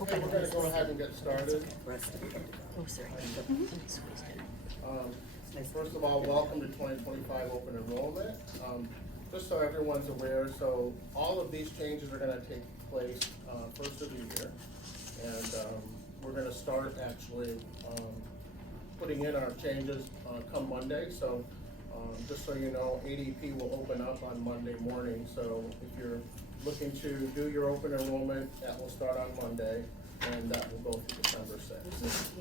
Okay, we're gonna go ahead and get started. Oh, sorry. First of all, welcome to 2025 open enrollment. Just so everyone's aware, so all of these changes are gonna take place first of the year. And we're gonna start actually putting in our changes come Monday. So just so you know, ADP will open up on Monday morning. So if you're looking to do your open enrollment, that will start on Monday, and that will go through December 6th.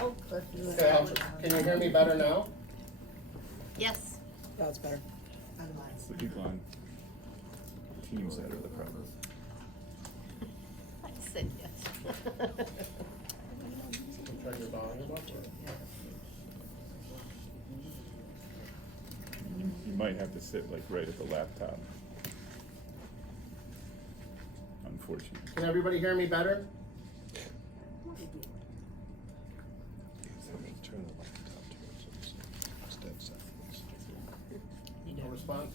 Okay, can you hear me better now? Yes. That was better. It's the people on teams that are the problem. I said yes. Turn your volume up. You might have to sit like right at the laptop. Unfortunately. Can everybody hear me better? No response?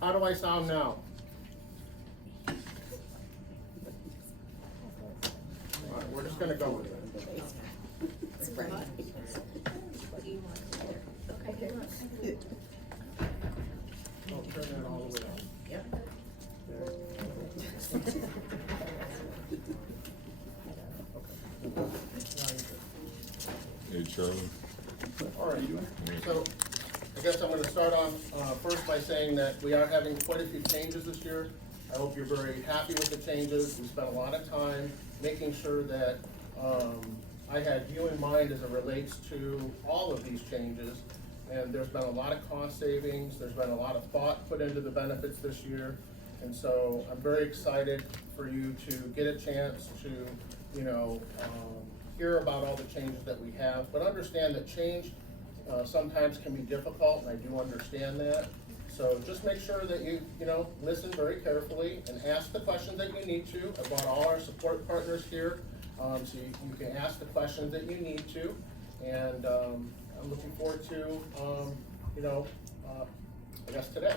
How do I sound now? All right, we're just gonna go with it. Oh, turn that all the way on. Yep. Hey, Charlie. All right, so I guess I'm gonna start off first by saying that we are having quite a few changes this year. I hope you're very happy with the changes. We spent a lot of time making sure that I had you in mind as it relates to all of these changes. And there's been a lot of cost savings, there's been a lot of thought put into the benefits this year. And so I'm very excited for you to get a chance to, hear about all the changes that we have. But understand that change sometimes can be difficult, and I do understand that. So just make sure that you listen very carefully and ask the questions that you need to. I've got all our support partners here, so you can ask the questions that you need to. And I'm looking forward to, I guess today.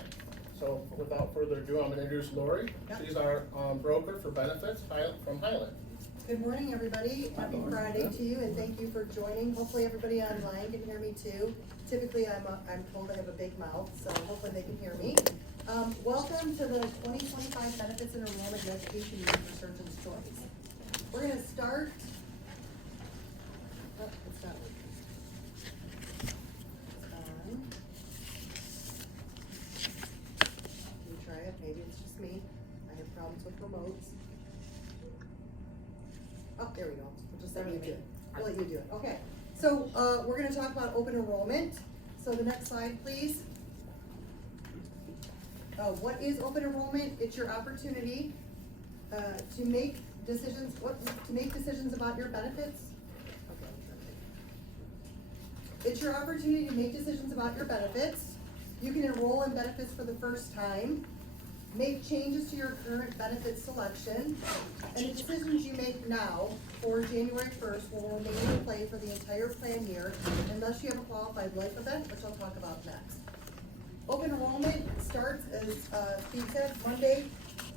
So without further ado, I'm gonna introduce Lori. Yep. She's our broker for benefits from Highland. Good morning, everybody. Happy Friday to you, and thank you for joining. Hopefully everybody online can hear me too. Typically, I'm told I have a big mouth, so hopefully they can hear me. Welcome to the 2025 Benefits and Enrollment and Education Meeting for Surgeon's Choice. We're gonna start. Oh, it's not working. Let me try it. Maybe it's just me. I have problems with remotes. Oh, there we go. We'll just let you do it. I'll let you do it. Okay. So we're going to talk about open enrollment. So the next slide, please. What is open enrollment? It's your opportunity to make decisions. To make decisions about your benefits. Okay. It's your opportunity to make decisions about your benefits. You can enroll in benefits for the first time. Make changes to your current benefit selection, and the decisions you make now for January 1st will remain in play for the entire plan year unless you have a qualified life event, which I'll talk about next. Open enrollment starts, as Steve said, Monday,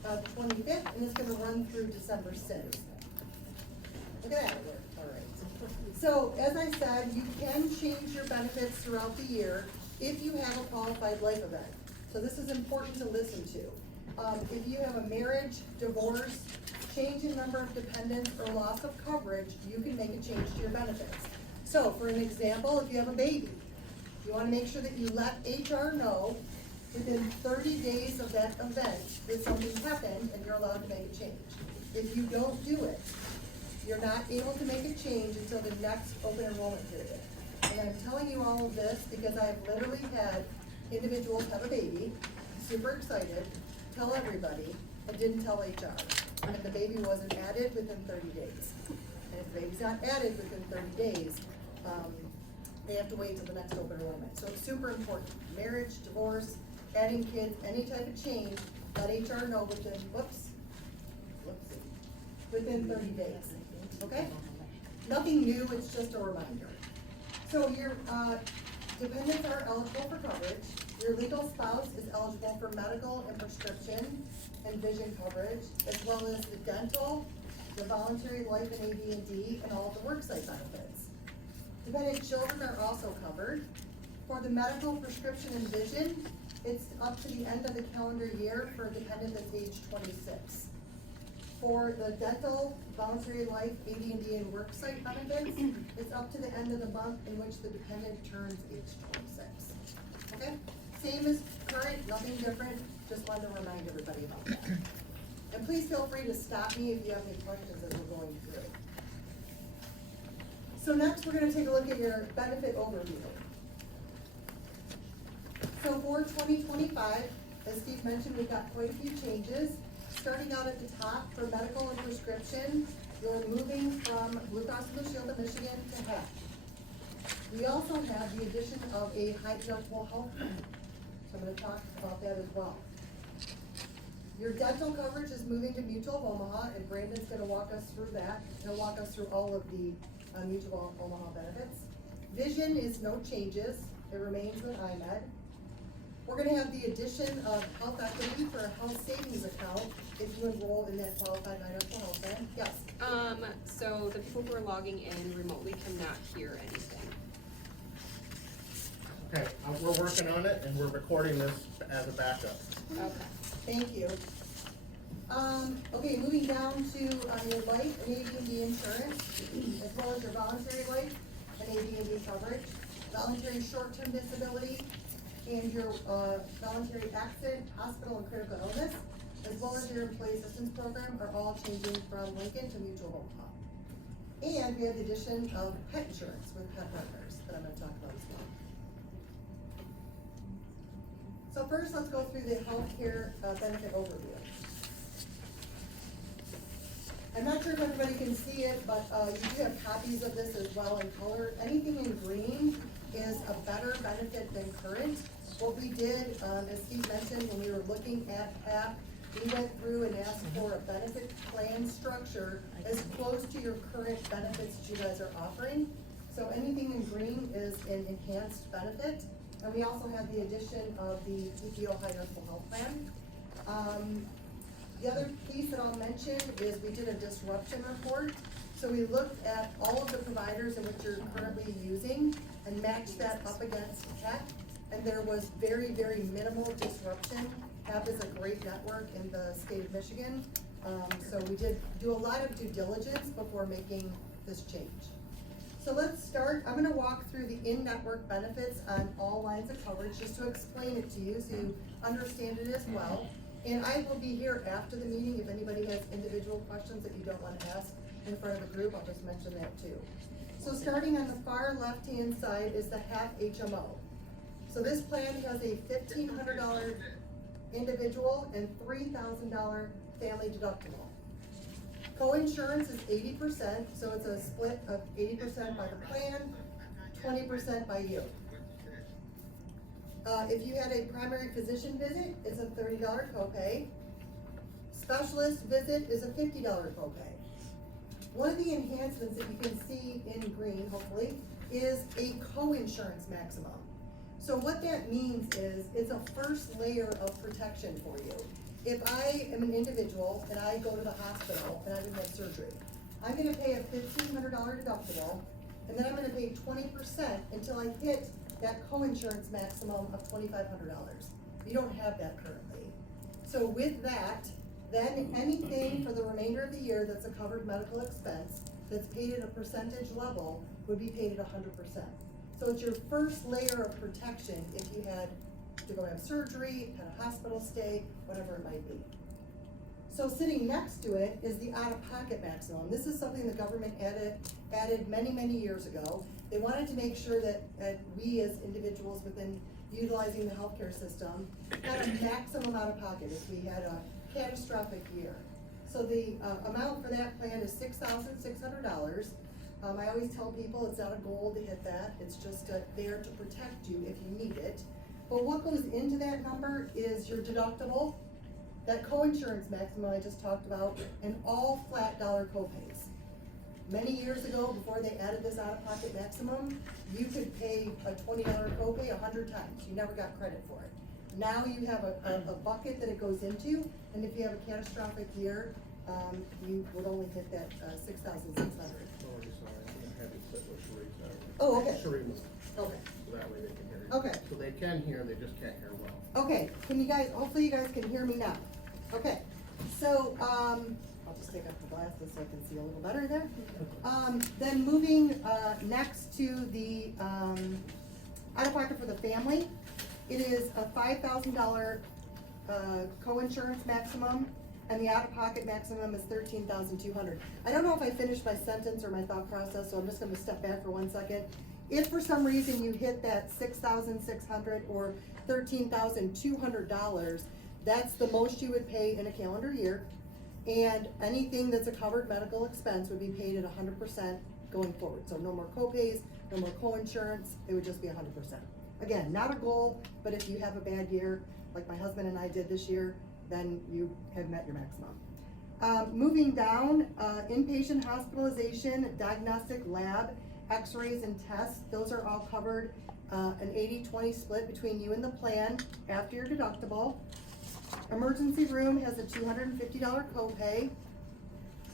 the 25th, and it's going to run through December 6th. Look at that, all right. So, as I said, you can change your benefits throughout the year if you have a qualified life event. So this is important to listen to. If you have a marriage, divorce, change in number of dependents, or loss of coverage, you can make a change to your benefits. So for an example, if you have a baby, you want to make sure that you let HR know within 30 days of that event that something happened and you're allowed to make a change. If you don't do it, you're not able to make a change until the next open enrollment period. And I'm telling you all of this because I've literally had individuals have a baby, super excited, tell everybody, and didn't tell HR. And the baby wasn't added within 30 days. And if the baby's not added within 30 days, they have to wait till the next open enrollment. So it's super important. Marriage, divorce, adding kids, any type of change, let HR know within, within 30 days, okay? Nothing new, it's just a reminder. So your dependents are eligible for coverage. Your legal spouse is eligible for medical and prescription and vision coverage, as well as the dental, the voluntary life and AD&D, and all the worksite benefits. Dependent children are also covered. For the medical, prescription, and vision, it's up to the end of the calendar year for a dependent that's age 26. For the dental, voluntary life, AD&D, and worksite benefits, it's up to the end of the month in which the dependent turns age 26. Okay? Same as current, nothing different, just wanted to remind everybody about that. And please feel free to stop me if you have any questions as we're going through. So next, we're gonna take a look at your benefit overview. So for 2025, as Steve mentioned, we've got quite a few changes. Starting out at the top, for medical and prescription, you're moving from Blue Cross Blue Shield of Michigan to HAP. We also have the addition of a high deductible health plan, so I'm gonna talk about that as well. Your dental coverage is moving to Mutual of Omaha, and Brandon's gonna walk us through that. He'll walk us through all of the Mutual of Omaha benefits. Vision is no changes, it remains with IMED. We're gonna have the addition of health equity for a health savings account if you enroll in that qualified high-deductible health plan. Yes? So the people who are logging in remotely cannot hear anything. Okay, we're working on it and we're recording this as a backup. Okay. Thank you. Okay, moving down to your life and AD&D insurance, as well as your voluntary life and AD&D coverage, voluntary short-term disability, and your voluntary accident, hospital, and critical illness, as well as your employee assistance program are all changing from Lincoln to Mutual of Omaha. And we have the addition of pet insurance with pet partners that I'm gonna talk about as well. So first, let's go through the healthcare benefit overview. I'm not sure if everybody can see it, but you do have copies of this as well in color. Anything in green is a better benefit than current. What we did, as Steve mentioned, when we were looking at HAP, we went through and asked for a benefit plan structure as close to your current benefits that you guys are offering. So anything in green is an enhanced benefit. And we also have the addition of the PPO high deductible health plan. The other piece that I'll mention is we did a disruption report. So we looked at all of the providers in which you're currently using and matched that up against HAP. And there was very, very minimal disruption. HAP is a great network in the state of Michigan. So we did do a lot of due diligence before making this change. So let's start. I'm gonna walk through the in-network benefits on all lines of coverage just to explain it to you so you understand it as well. And I will be here after the meeting if anybody has individual questions that you don't want to ask in front of the group, I'll just mention that too. So starting on the far left-hand side is the HAP HMO. So this plan has a $1,500 individual and $3,000 family deductible. Co-insurance is 80%, so it's a split of 80% by the plan, 20% by you. If you had a primary physician visit, it's a $30 copay. Specialist visit is a $50 copay. One of the enhancements that you can see in green, hopefully, is a co-insurance maximum. So what that means is it's a first layer of protection for you. If I am an individual and I go to the hospital and I'm gonna have surgery, I'm gonna pay a $1,500 deductible, and then I'm gonna pay 20% until I hit that co-insurance maximum of $2,500. You don't have that currently. So with that, then anything for the remainder of the year that's a covered medical expense that's paid at a percentage level would be paid at 100%. So it's your first layer of protection if you had to go have surgery, had a hospital stay, whatever it might be. So sitting next to it is the out-of-pocket maximum. This is something the government added many, many years ago. They wanted to make sure that we as individuals within utilizing the healthcare system had a maximum out-of-pocket if we had a catastrophic year. So the amount for that plan is $6,600. I always tell people it's not a goal to hit that, it's just there to protect you if you need it. But what goes into that number is your deductible, that co-insurance maximum I just talked about, and all flat dollar copays. Many years ago, before they added this out-of-pocket maximum, you could pay a $20 copay 100 times, you never got credit for it. Now you have a bucket that it goes into, and if you have a catastrophic year, you would only hit that $6,600. Sorry, I'm gonna have you sit with Sheree now. Oh, okay. Sheree will, Okay, so that way they can hear you. Okay. So they can hear, they just can't hear well. okay, can you guys, hopefully you guys can hear me now. Okay, so, I'll just take off the glasses so I can see a little better there. Then moving, next to the, out-of-pocket for the family, it is a $5,000, co-insurance maximum, and the out-of-pocket maximum is $13,200. I don't know if I finished my sentence or my thought process, so I'm just gonna step back for 1 second. If for some reason you hit that $6,600 or $13,200, that's the most you would pay in a calendar year. And anything that's a covered medical expense would be paid at 100% going forward. So no more co-pays, no more co-insurance, it would just be 100%. Again, not a goal, but if you have a bad year, like my husband and I did this year, then you have met your maximum. Moving down, inpatient hospitalization, diagnostic lab, x-rays and tests, those are all covered, an 80-20 split between you and the plan after your deductible. Emergency room has a $250 copay.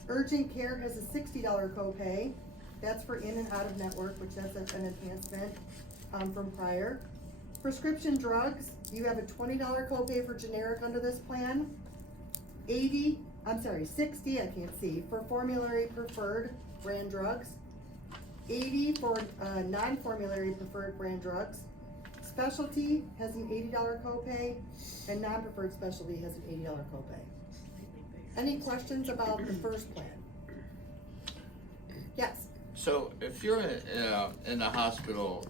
Urgent care has a $60 copay. That's for in and out of network, which that's an enhancement from prior. Prescription drugs, you have a $20 copay for generic under this plan. 60, I can't see, for formulary preferred brand drugs. 80 for non-formulary preferred brand drugs. Specialty has an $80 copay, and non-preferred specialty has an $80 copay. Any questions about the first plan? Yes. So if you're in a hospital,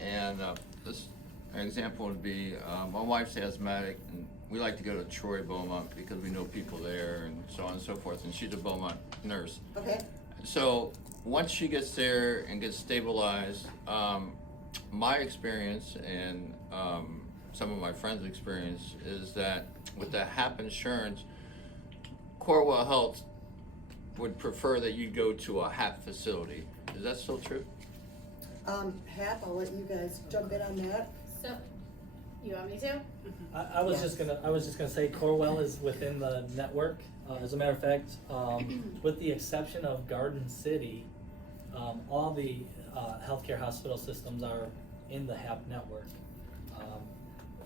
and this an example would be, my wife's asthmatic, and we like to go to Troy Beaumont because we know people there and so on and so forth, and she's a Beaumont nurse. Okay. So once she gets there and gets stabilized, my experience and some of my friends' experience is that with the HAP insurance, Corewell Health would prefer that you go to a HAP facility. Is that still true? Hap, I'll let you guys jump in on that. So, you want me to? I was just gonna say Corewell is within the network. As a matter of fact, with the exception of Garden City, all the healthcare hospital systems are in the HAP network.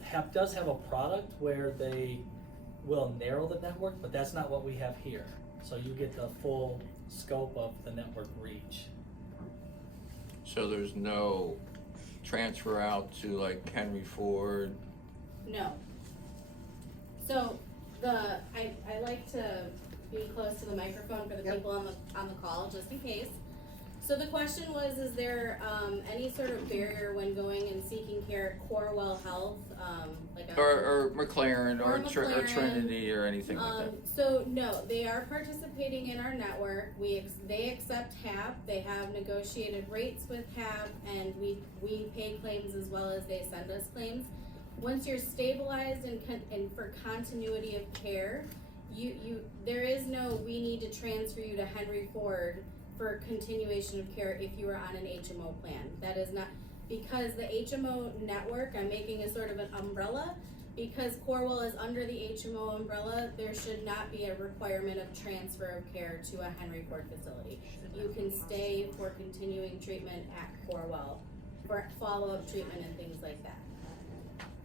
HAP does have a product where they will narrow the network, but that's not what we have here. So you get the full scope of the network reach. So there's no transfer out to like Henry Ford? No. So, I like to be close to the microphone for the Yep. people on the call, just in case. So the question was, is there, any sort of barrier when going and seeking care at Corewell Health, like a. Or McLaren Or or McLaren. Trinity or anything like that? So no, they are participating in our network. They accept HAP. They have negotiated rates with HAP, and we pay claims as well as they send us claims. Once you're stabilized and for continuity of care, there is no, we need to transfer you to Henry Ford for continuation of care if you are on an HMO plan. That is not, because the HMO network, I'm making a sort of an umbrella, because Corewell is under the HMO umbrella, there should not be a requirement of transfer of care to a Henry Ford facility. You can stay for continuing treatment at Corewell, for follow-up treatment and things like that.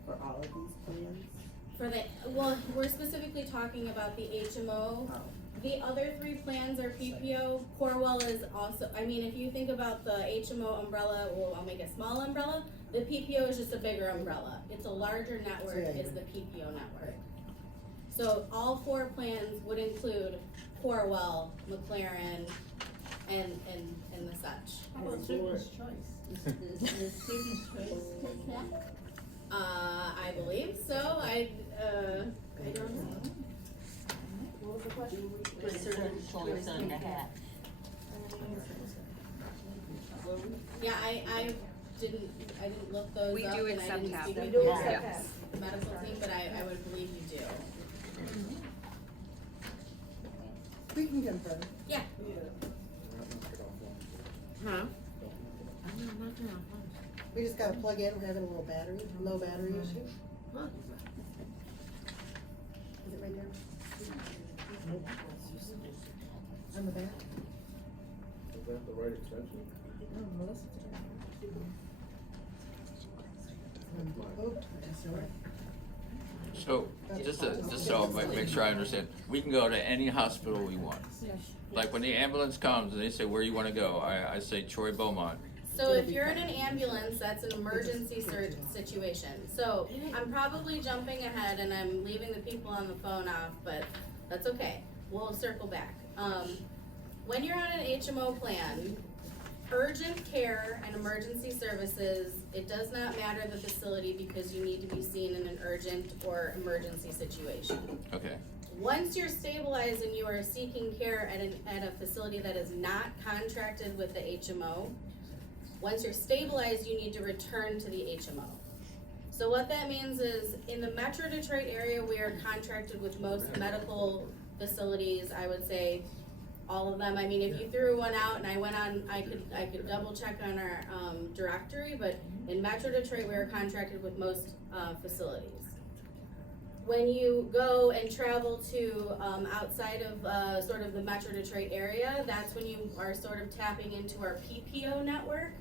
For all of these plans? We're specifically talking about the HMO. Oh. The other three plans are PPO. Corewell is also, I mean, if you think about the HMO umbrella, well, I'll make a small umbrella. The PPO is just a bigger umbrella. It's a larger network, So, yeah, is the PPO network. So all four plans would include Corewell, McLaren, and the such. How about Student's Choice? Is Student's Choice take that? I believe so. I don't know. What was the question? Was Student's Choice on the hat? Yeah, I didn't look those We up, do and I accept didn't HAP. speak We with do the accept Yes. medical team, but I would believe you do. We can confirm. Yeah. Huh? We just gotta plug in, we're having a little low battery issue. Is it right there? On the back? Is that the right extension? Oh, that's all right. So, just so I make sure I understand, we can go to any hospital we want. Like when the ambulance comes and they say, where you wanna go, I say Troy Beaumont. So if you're in an ambulance, that's an emergency situation. So I'm probably jumping ahead and I'm leaving the people on the phone off, but that's okay. We'll circle back. When you're on an HMO plan, urgent care and emergency services, it does not matter the facility because you need to be seen in an urgent or emergency situation. Okay, Once you're stabilized and you are seeking care at a facility that is not contracted with the HMO, once you're stabilized, you need to return to the HMO. So what that means is, in the Metro Detroit area, we are contracted with most medical facilities, I would say, all of them. I mean, if you threw one out and I went on, I could double check on our, directory, but in Metro Detroit, we are contracted with most, facilities. When you go and travel to, outside of, sort of the Metro Detroit area, that's when you are sort of tapping into our PPO network.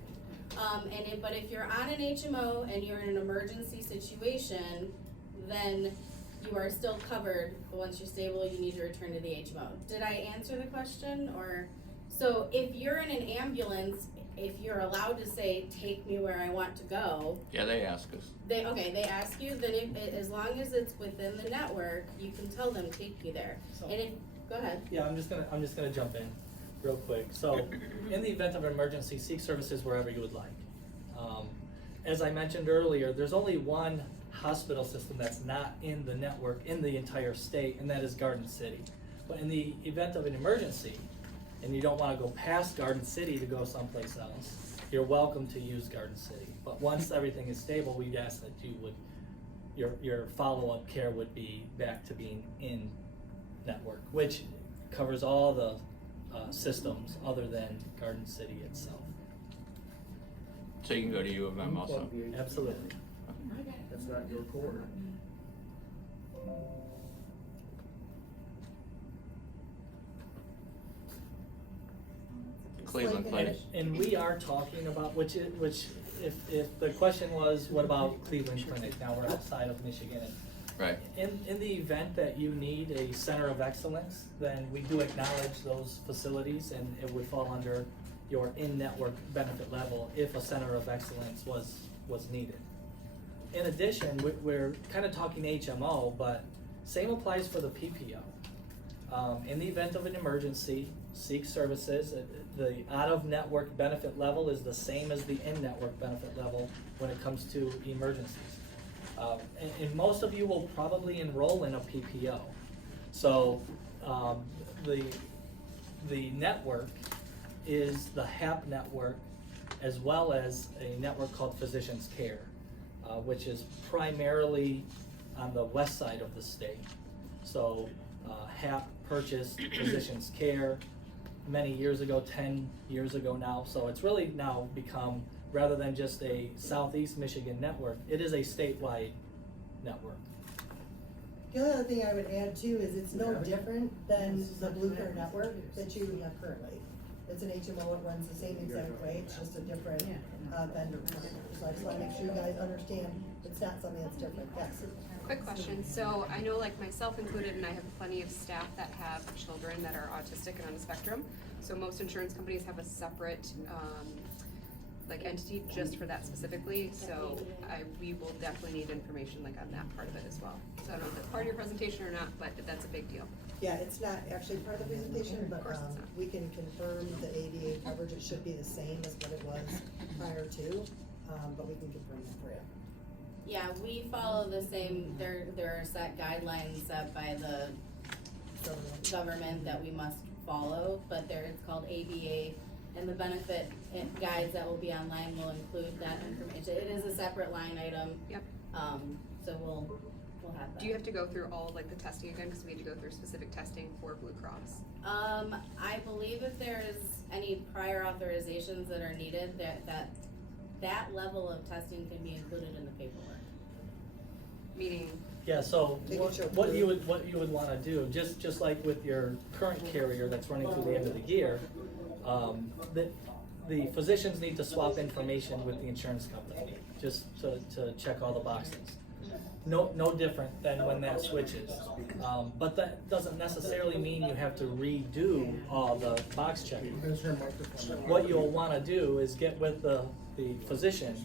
But if you're on an HMO and you're in an emergency situation, then you are still covered, but once you're stable, you need to return to the HMO. Did I answer the question, or? So if you're in an ambulance, if you're allowed to say, take me where I want to go, yeah, they ask us. they ask you, then as long as it's within the network, you can tell them, take me there. So- Go ahead. Yeah, I'm just gonna jump in real quick. So, in the event of an emergency, seek services wherever you would like. As I mentioned earlier, there's only one hospital system that's not in the network in the entire state, and that is Garden City. But in the event of an emergency, and you don't wanna go past Garden City to go someplace else, you're welcome to use Garden City. But once everything is stable, we ask that you would, your follow-up care would be back to being in network, which covers all the systems other than Garden City itself. So you can go to U of M also. Absolutely. That's not your core. Cleveland Clinic. And we are talking about, which if the question was, what about Cleveland Clinic? Now we're outside of Michigan. Right, In the event that you need a center of excellence, then we do acknowledge those facilities, and it would fall under your in-network benefit level if a center of excellence was needed. In addition, we're kind of talking HMO, but same applies for the PPO. In the event of an emergency, seek services. The out-of-network benefit level is the same as the in-network benefit level when it comes to emergencies. And most of you will probably enroll in a PPO. So the network is the HAP network, as well as a network called Physicians Care, which is primarily on the west side of the state. So HAP purchased Physicians Care many years ago, 10 years ago now. So it's really now become, rather than just a Southeast Michigan network, it is a statewide network. The only other thing I would add too is it's no different than the Blue Care network that you have currently. It's an HMO, it runs the same exact way, it's just a different vendor. So I just wanna make sure you guys understand it's not something that's different, yes. Quick question, so I know, like myself included, and I have plenty of staff that have children that are autistic and on the spectrum. So most insurance companies have a separate, like entity just for that specifically, so we will definitely need information like on that part of it as well. So I don't know if that's part of your presentation or not, but that's a big deal. Yeah, it's not actually part of the presentation, but course it's not. we can confirm the ADA coverage, it should be the same as what it was prior to, but we can confirm that for you. Yeah, we follow the same, there are set guidelines set by the government that we must follow, but it's called ABA, and the benefit guides that will be online will include that information. It is a separate line item. Yep. So we'll have that. Do you have to go through all like the testing again, because we had to go through specific testing for Blue Cross? I believe if there's any prior authorizations that are needed, that level of testing can be included in the paperwork. Meaning, Yeah, so They can show what you proof. would wanna do, just like with your current carrier that's running through the end of the year, the physicians need to swap information with the insurance company, just to check all the boxes. No different than when that switches. But that doesn't necessarily mean you have to redo all the box checking. There's your microphone. What you'll wanna do is get with the physician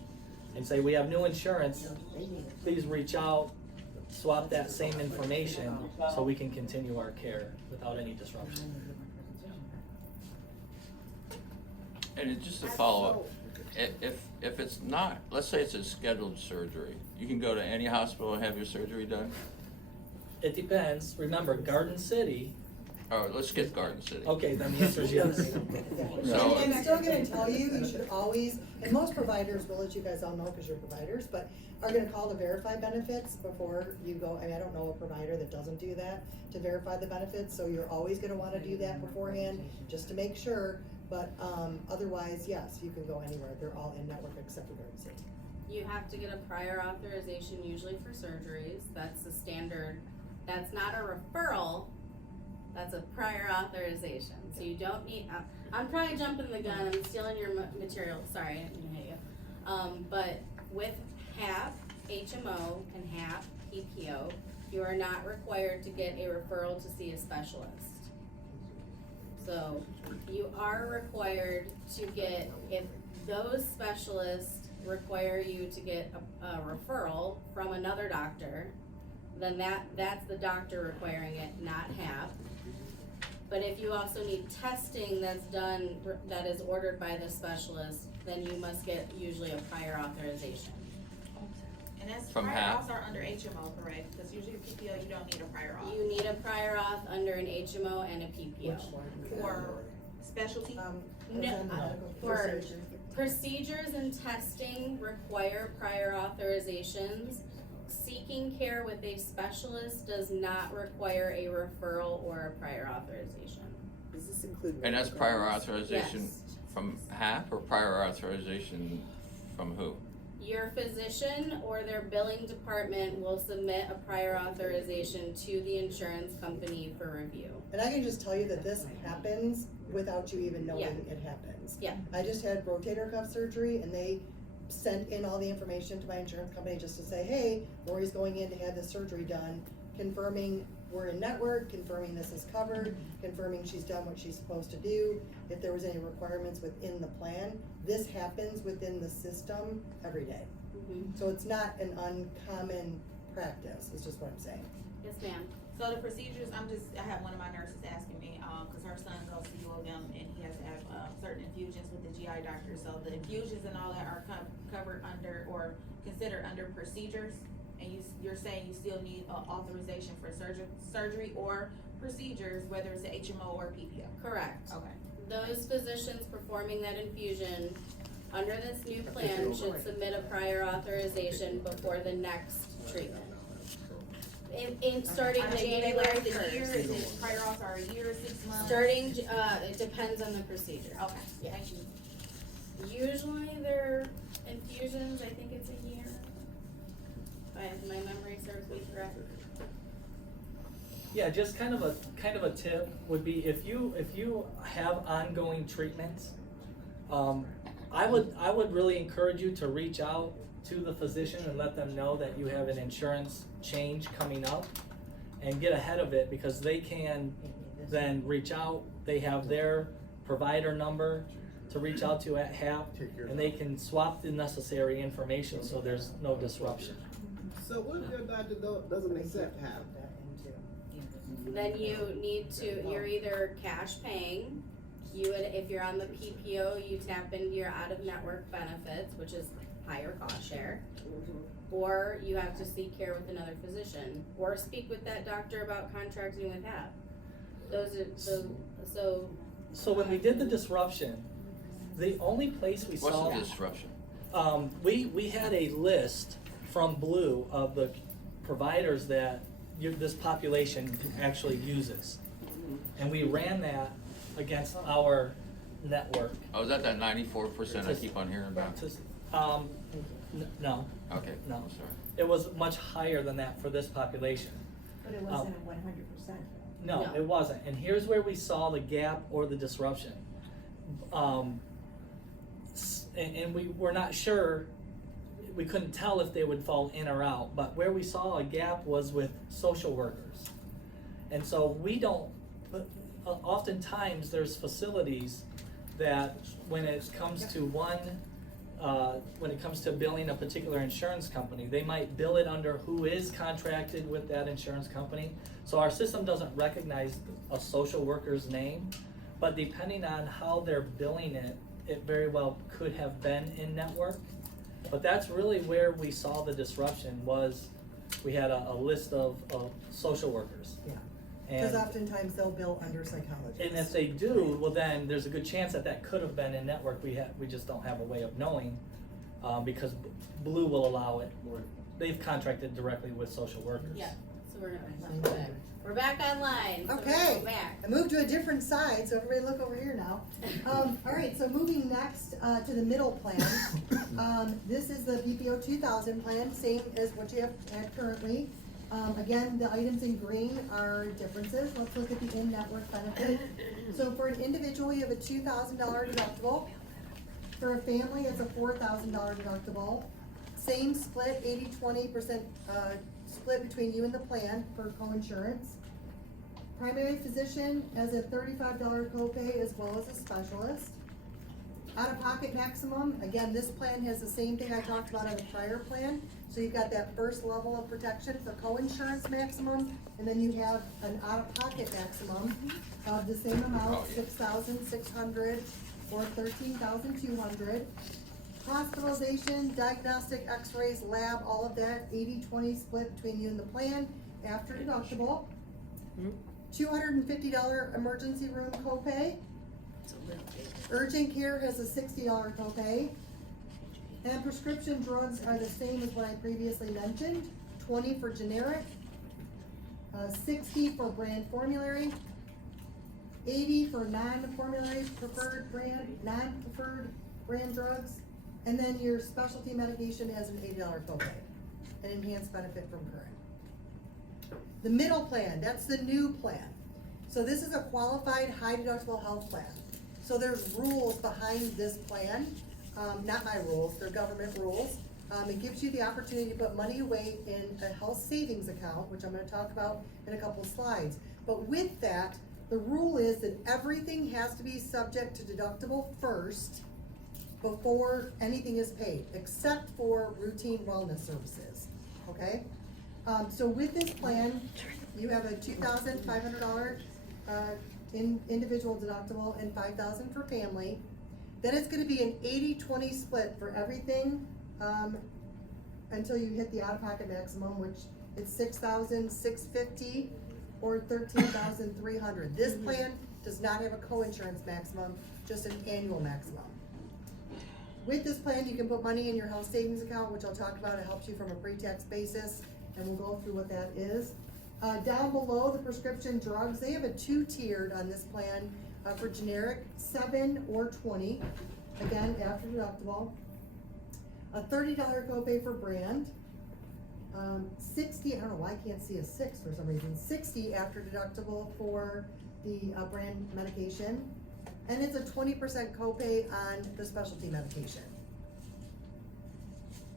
and say, we have new insurance, please reach out, swap that same information so we can continue our care without any disruption. And just to follow up, if it's not, let's say it's a scheduled surgery, you can go to any hospital and have your surgery done? It depends, remember, Garden City, Or let's skip Garden City. okay, then the answer is yes. So- And I'm still gonna tell you, you should always, and most providers will let you guys all know because you're providers, but are gonna call to verify benefits before you go. I mean, I don't know a provider that doesn't do that to verify the benefits, so you're always gonna wanna do that beforehand, just to make sure. But, otherwise, yes, you can go anywhere. They're all in network except for Garden City. You have to get a prior authorization usually for surgeries, that's the standard, that's not a referral, that's a prior authorization, so you don't need, I'm probably jumping the gun, I'm stealing your material, sorry, I didn't mean to hit you. But with HAP, HMO, and HAP, PPO, you are not required to get a referral to see a specialist. So, you are required to get, if those specialists require you to get a referral from another doctor, then that's the doctor requiring it, not HAP. But if you also need testing that's done, that is ordered by the specialist, then you must get usually a prior authorization. And that's From prior HAP? auths are under HMO, correct? Because usually PPO, you don't need a prior auth. You need a prior auth under an HMO and a PPO. For specialty, No, medical for procedure. procedures and testing require prior authorizations. Seeking care with a specialist does not require a referral or a prior authorization. Does this include? And that's prior authorization Yes. from HAP or prior authorization from who? Your physician or their billing department will submit a prior authorization to the insurance company for review. And I can just tell you that this happens without you even knowing Yeah. it happens. Yeah. I just had rotator cuff surgery and they sent in all the information to my insurance company just to say, hey, Lori's going in to have this surgery done, confirming we're in network, confirming this is covered, confirming she's done what she's supposed to do. If there was any requirements within the plan, this happens within the system every day. So it's not an uncommon practice, is just what I'm saying. Yes, ma'am. so the procedures, I have one of my nurses asking me, cause her son goes to UOM and he has to have, certain infusions with the GI doctor. So the infusions and all that are covered under or considered under procedures. And you're saying you still need authorization for surgery or procedures, whether it's a HMO or PPO? Correct. Okay. Those physicians performing that infusion under this new plan should submit a prior authorization before the next treatment. Starting Are they January the year, 1st. is it prior auth are a year, 6 months? Starting, it depends on the procedure. Okay, Yeah. thank you. Usually their infusions, I think it's a year. If my memory serves me correct. Yeah, just kind of a tip would be if you have ongoing treatments, I would really encourage you to reach out to the physician and let them know that you have an insurance change coming up and get ahead of it, because they can then reach out, they have their provider number to reach out to at HAP, and they can swap the necessary information so there's no disruption. So what if your doctor doesn't accept HAP? Then you need to, you're either cash paying, you would, if you're on the PPO, you tap into your out-of-network benefits, which is higher cost share. Or you have to seek care with another physician, or speak with that doctor about contracting with HAP. Those are, So when we did the disruption, the only place we What's saw. the disruption? We had a list from Blue of the providers that this population actually uses. And we ran that against our network. Oh, is that 94% I keep on hearing about? No. Okay, No. I'm sorry. It was much higher than that for this population. But it wasn't 100%. No, No. it wasn't. And here's where we saw the gap or the disruption. And we were not sure, we couldn't tell if they would fall in or out, but where we saw a gap was with social workers. And so we don't, oftentimes there's facilities that when it comes to when it comes to billing a particular insurance company, they might bill it under who is contracted with that insurance company. So our system doesn't recognize a social worker's name, but depending on how they're billing it, it very well could have been in network. But that's really where we saw the disruption was we had a list of social workers. Yeah, And, because oftentimes they'll bill under psychologists. and if they do, well then there's a good chance that that could have been in network. We just don't have a way of knowing, because Blue will allow it. They've contracted directly with social workers. Yeah, so we're back online. So we're Okay, back. I moved to a different side, so everybody look over here now. All right, so moving next to the middle plan. This is the PPO 2000 plan, same as what you have had currently. Again, the items in green are differences. Let's look at the in-network benefit. So for an individual, you have a $2,000 deductible. For a family, it's a $4,000 deductible. Same split, 80-20% split between you and the plan for co-insurance. Primary physician has a $35 copay as well as a specialist. Out-of-pocket maximum, again, this plan has the same thing I talked about on the prior plan. So you've got that first level of protection for co-insurance maximum, and then you have an out-of-pocket maximum of the same amount, $6,600 or $13,200. Hospitalization, diagnostic, x-rays, lab, all of that, 80-20 split between you and the plan after deductible. $250 emergency room copay. Urgent care has a $60 copay. And prescription drugs are the same as what I previously mentioned, 20 for generic, 60 for brand formulary, 80 for non-formulary preferred brand, non-preferred brand drugs, and then your specialty medication has an $80 copay, an enhanced benefit from current. The middle plan, that's the new plan. So this is a qualified high deductible health plan. So there's rules behind this plan, not my rules, they're government rules. It gives you the opportunity to put money away in a health savings account, which I'm gonna talk about in a couple of slides. But with that, the rule is that everything has to be subject to deductible first before anything is paid, except for routine wellness services, okay? So with this plan, you have a $2,500 individual deductible and $5,000 for family. Then it's gonna be an 80-20 split for everything, until you hit the out-of-pocket maximum, which is $6,650 or $13,300. This plan does not have a co-insurance maximum, just an annual maximum. With this plan, you can put money in your health savings account, which I'll talk about. It helps you from a pre-tax basis, and we'll go through what that is. Down below, the prescription drugs, they have a two-tiered on this plan for generic, 7 or 20, again, after deductible. A $30 copay for brand. 60, I don't know why I can't see a 6 for some reason, 60 after deductible for the brand medication. And it's a 20% copay on the specialty medication.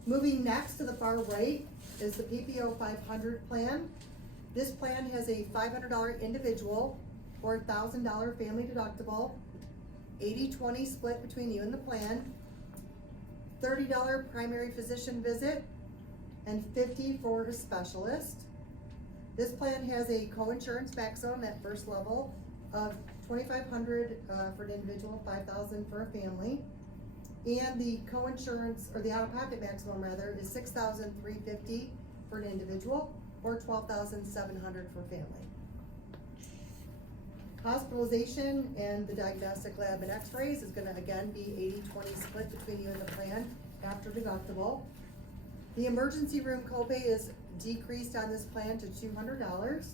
Moving next to the far right is the PPO 500 plan. This plan has a $500 individual or $1,000 family deductible, 80-20 split between you and the plan, $30 primary physician visit, and $50 for a specialist. This plan has a co-insurance maximum at first level of $2,500 for an individual, $5,000 for a family. And the co-insurance, or the out-of-pocket maximum rather, is $6,350 for an individual, or $12,700 for family. Hospitalization and the diagnostic lab and x-rays is gonna again be 80-20 split between you and the plan after deductible. The emergency room copay is decreased on this plan to $200.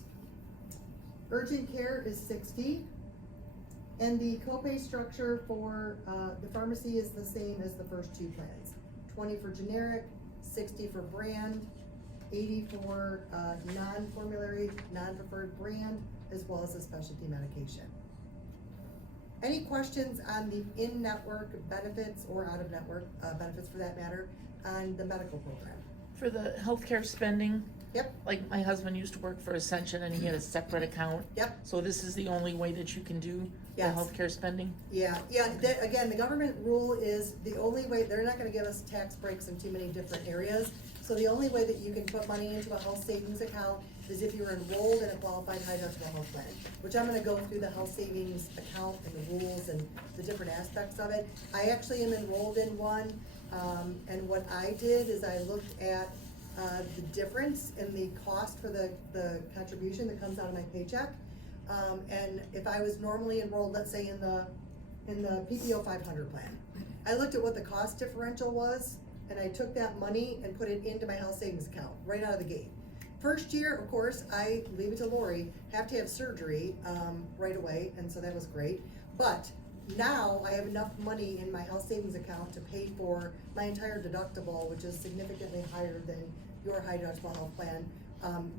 Urgent care is $60. And the copay structure for, the pharmacy is the same as the first two plans. 20 for generic, 60 for brand, 80 for, non-formulary, non-preferred brand, as well as a specialty medication. Any questions on the in-network benefits or out-of-network, benefits for that matter, on the medical program? For the healthcare spending, Yep, like my husband used to work for Ascension and he had a separate account. yep, So this is the only way that you can do the Yes. healthcare spending? yeah, again, the government rule is the only way, they're not gonna give us tax breaks in too many different areas. So the only way that you can put money into a health savings account is if you're enrolled in a qualified high deductible health plan, which I'm gonna go through the health savings account and the rules and the different aspects of it. I actually am enrolled in one, and what I did is I looked at, the difference in the cost for the contribution that comes out of my paycheck. And if I was normally enrolled, let's say in the PPO 500 plan, I looked at what the cost differential was, and I took that money and put it into my health savings account right out of the gate. First year, of course, I leave it to Lori, have to have surgery, right away, and so that was great. But now I have enough money in my health savings account to pay for my entire deductible, which is significantly higher than your high deductible health plan,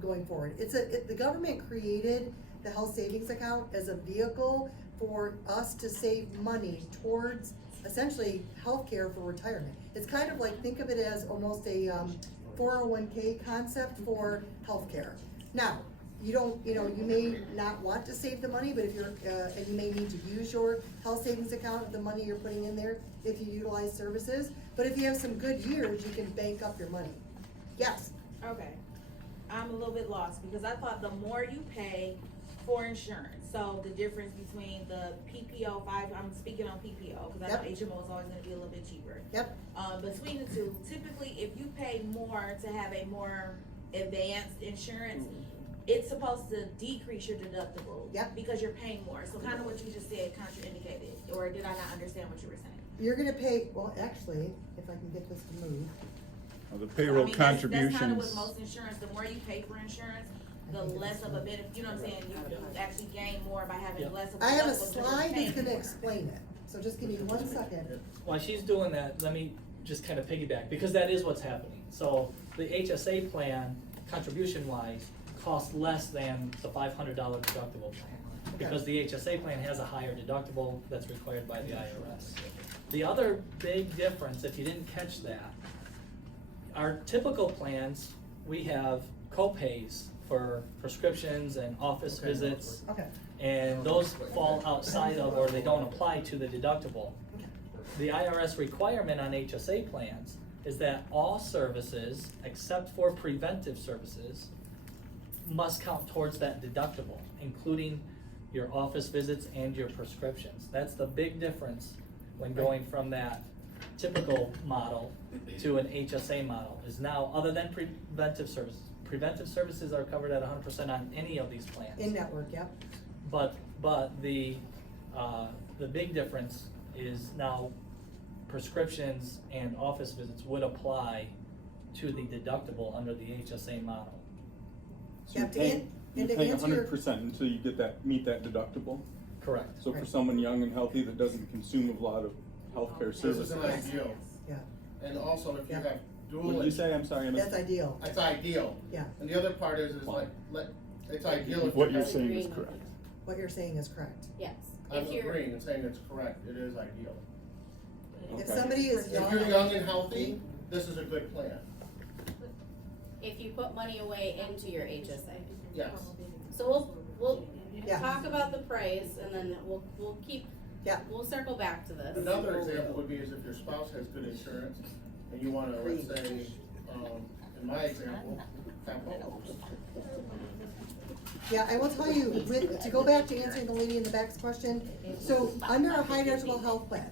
going forward. The government created the health savings account as a vehicle for us to save money towards essentially healthcare for retirement. It's kind of like, think of it as almost a 401k concept for healthcare. Now, you may not want to save the money, but if you're, and you may need to use your health savings account, the money you're putting in there, if you utilize services. But if you have some good years, you can bank up your money. Yes? Okay, I'm a little bit lost, because I thought the more you pay for insurance, so the difference between the PPO I'm speaking on PPO, cause I know Yep. HMO is always gonna be a little bit cheaper. Yep, Between the two, typically, if you pay more to have a more advanced insurance, it's supposed to decrease your deductible. Yep. Because you're paying more, so kinda what you just said contraindicated, or did I not understand what you were saying? you're gonna pay, well, actually, if I can get this to move. The I payroll mean, that's kinda contributions. with most insurance, the more you pay for insurance, the less of a benefit, you know what I'm saying, you actually gain more by having Yep. less of a I have a deductible because you're slide paying that's gonna more. explain it, so just give me 1 second. While she's doing that, let me just kind of piggyback, because that is what's happening. So the HSA plan, contribution wise, costs less than the $500 deductible plan. Because the HSA plan has a higher deductible that's required by the IRS. The other big difference, if you didn't catch that, our typical plans, we have co-pays for prescriptions and office Okay. visits. Okay, And those fall outside of, or they don't apply to the deductible. The IRS requirement on HSA plans is that all services, except for preventive services, must count towards that deductible, including your office visits and your prescriptions. That's the big difference when going from that typical model to an HSA model, is now, other than preventive services. Preventive services are covered at 100% on any of these plans. in-network, yep. But the big difference is now prescriptions and office visits would apply to the deductible under the HSA model. Yeah, You're to paying, an- you're and to paying answer your- 100% until you get meet that deductible. Correct. So for Right. someone young and healthy that doesn't consume a lot of healthcare This services. isn't ideal. Yeah, And also, if you Yeah. have dual. What did you say? I'm sorry. I missed- that's ideal, It's ideal. yeah. And the other part is like, it's ideal if What you you're have- saying is correct. What you're saying is correct. Yes, I'm if you're, agreeing and saying it's correct, it is ideal. If Okay. somebody is young. If you're young and healthy, this is a good plan. if you put money away into your HSA. Yes. So we'll Yeah. talk about the price, and then we'll keep, Yeah. we'll circle back to this. Another example would be is if your spouse has good insurance and you wanna, let's say, in my example, have both. Yeah, I will tell you, to go back to answering the lady in the back's question, so under a high deductible health plan,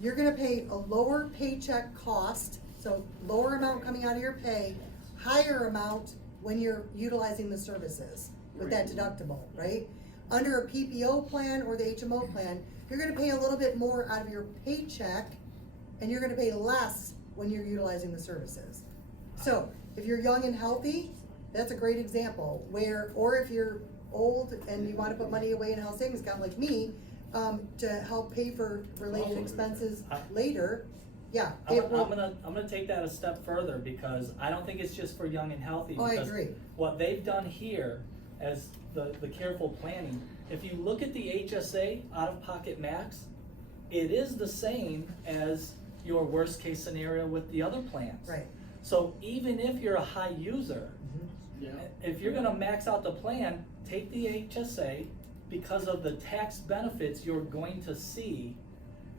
you're gonna pay a lower paycheck cost, so lower amount coming out of your pay, higher amount when you're utilizing the services with that deductible, right? Under a PPO plan or the HMO plan, you're gonna pay a little bit more out of your paycheck, and you're gonna pay less when you're utilizing the services. So, if you're young and healthy, that's a great example, or if you're old and you wanna put money away in a health savings account like me, to help pay for related expenses later, yeah. I'm gonna take that a step further, because I don't think it's just for young and healthy. Oh, I because agree. What they've done here as the careful planning, if you look at the HSA out-of-pocket max, it is the same as your worst case scenario with the other plans. Right. So even if you're a high user, Yeah. if you're gonna max out the plan, take the HSA, because of the tax benefits you're going to see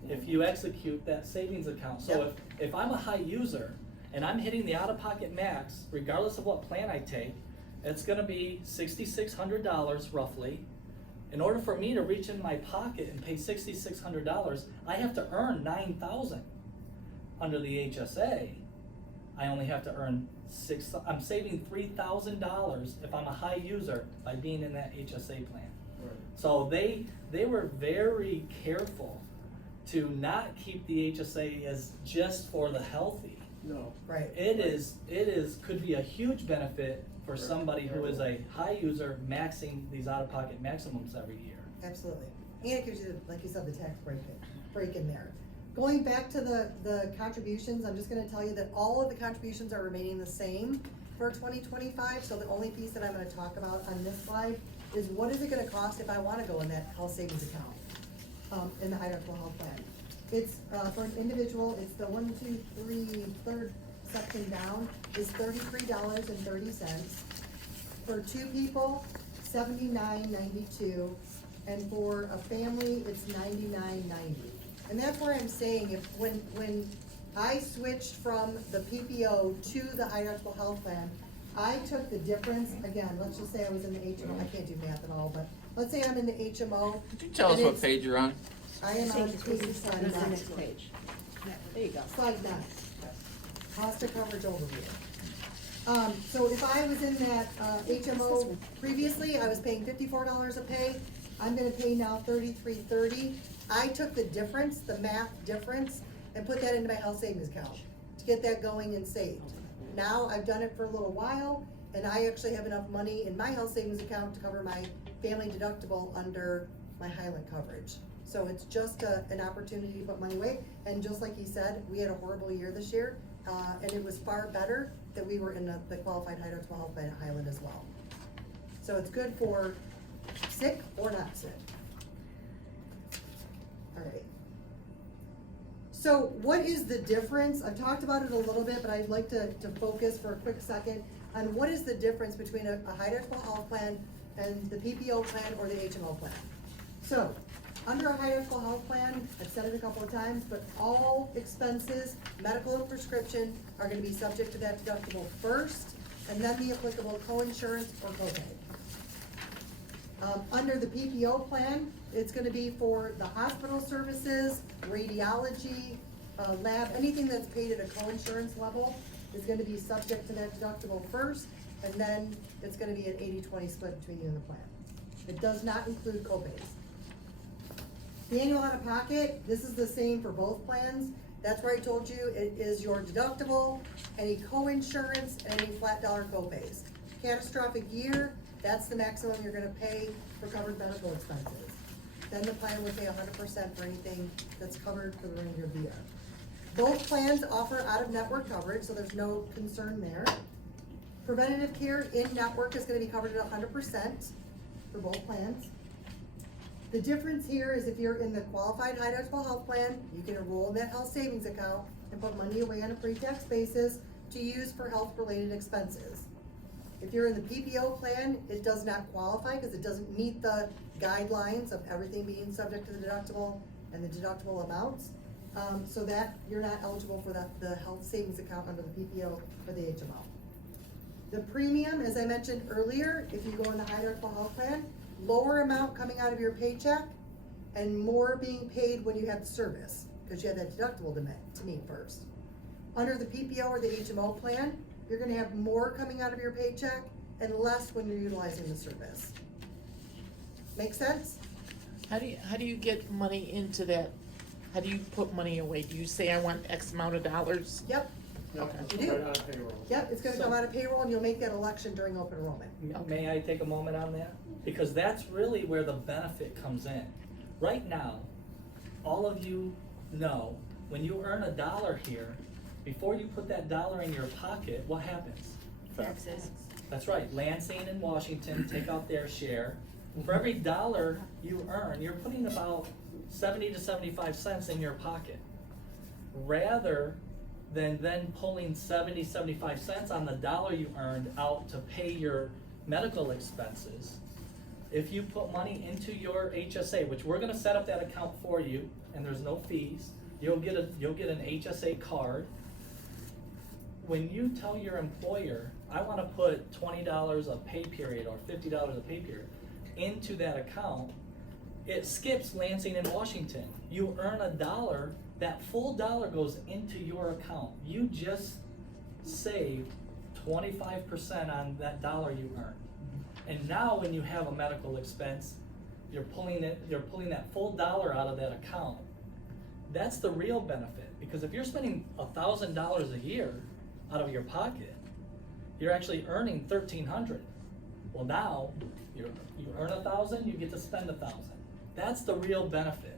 if you execute that savings account. So Yep. if I'm a high user and I'm hitting the out-of-pocket max, regardless of what plan I take, it's gonna be $6,600 roughly. In order for me to reach in my pocket and pay $6,600, I have to earn $9,000. Under the HSA, I only have to earn I'm saving $3,000 if I'm a high user by being in that HSA plan. Right. So they were very careful to not keep the HSA as just for the healthy. No. Right. Could be a huge benefit for Right. somebody who is a high user, maxing these out-of-pocket maximums every year. Absolutely. And it gives you, like you said, the tax break in there. Going back to the contributions, I'm just gonna tell you that all of the contributions are remaining the same for 2025, so the only piece that I'm gonna talk about on this slide is what is it gonna cost if I wanna go in that health savings account, in the high deductible health plan. It's, for an individual, it's the third section down, is $33.30. For two people, $79.92, and for a family, it's $99.90. And that's where I'm saying, when I switched from the PPO to the high deductible health plan, I took the difference, again, let's just say I was in the HMO, I can't do math at all, but let's say I'm in the HMO. Could you tell us and what it's- page you're on? I am on page slide That's the 9. next page. There you go. Slide 9. Cost of coverage overview. So if I was in that, HMO previously, I was paying $54 a pay, I'm gonna pay now $33.30. I took the difference, the math difference, and put that into my health savings account to get that going and saved. Now, I've done it for a little while, and I actually have enough money in my health savings account to cover my family deductible under my Highland coverage. So it's just an opportunity to put money away, and just like he said, we had a horrible year this year, and it was far better that we were in the qualified high deductible health plan at Highland as well. So it's good for sick or not sick. Alright. So what is the difference? I've talked about it a little bit, but I'd like to focus for a quick second on what is the difference between a high deductible health plan and the PPO plan or the HMO plan. So, under a high deductible health plan, I've said it a couple of times, but all expenses, medical and prescription, are gonna be subject to that deductible first, and then the applicable co-insurance or copay. Under the PPO plan, it's gonna be for the hospital services, radiology, lab, anything that's paid at a co-insurance level is gonna be subject to that deductible first, and then it's gonna be an 80-20 split between you and the plan. It does not include copays. The annual out-of-pocket, this is the same for both plans. That's where I told you, it is your deductible, any co-insurance, and any flat dollar copays. Catastrophic year, that's the maximum you're gonna pay for covered medical expenses. Then the plan would pay 100% for anything that's covered for the remainder of the year. Both plans offer out-of-network coverage, so there's no concern there. Preventative care in-network is gonna be covered at 100% for both plans. The difference here is if you're in the qualified high deductible health plan, you can enroll in that health savings account and put money away on a pre-tax basis to use for health-related expenses. If you're in the PPO plan, it does not qualify because it doesn't meet the guidelines of everything being subject to the deductible and the deductible amounts. So that you're not eligible for the health savings account under the PPO or the HMO. The premium, as I mentioned earlier, if you go in the high deductible health plan, lower amount coming out of your paycheck and more being paid when you have the service, because you have that deductible to meet first. Under the PPO or the HMO plan, you're gonna have more coming out of your paycheck and less when you're utilizing the service. Make sense? How do you get money into that? How do you put money away? Do you say I want X amount of dollars? Yep. No, Okay. it's You do? right on payroll. Yep, it's gonna come out of payroll and you'll make that election during open enrollment. May I take a moment on that? Because that's really where the benefit comes in. Right now, all of you know, when you earn $1 here, before you put that dollar in your pocket, what happens? Taxes. That's right, Lansing and Washington take out their share. For every dollar you earn, you're putting about 70 to 75 cents in your pocket. Rather than then pulling 70, 75 cents on the dollar you earned out to pay your medical expenses, if you put money into your HSA, which we're gonna set up that account for you, and there's no fees, you'll get an HSA card. When you tell your employer, I wanna put $20 a pay period or $50 a pay period into that account, it skips Lansing and Washington. You earn $1, that full dollar goes into your account. You just saved 25% on that dollar you earned. And now when you have a medical expense, you're pulling that full dollar out of that account. That's the real benefit, because if you're spending $1,000 a year out of your pocket, you're actually earning $1,300. Well, now you earn $1,000, you get to spend $1,000. That's the real benefit,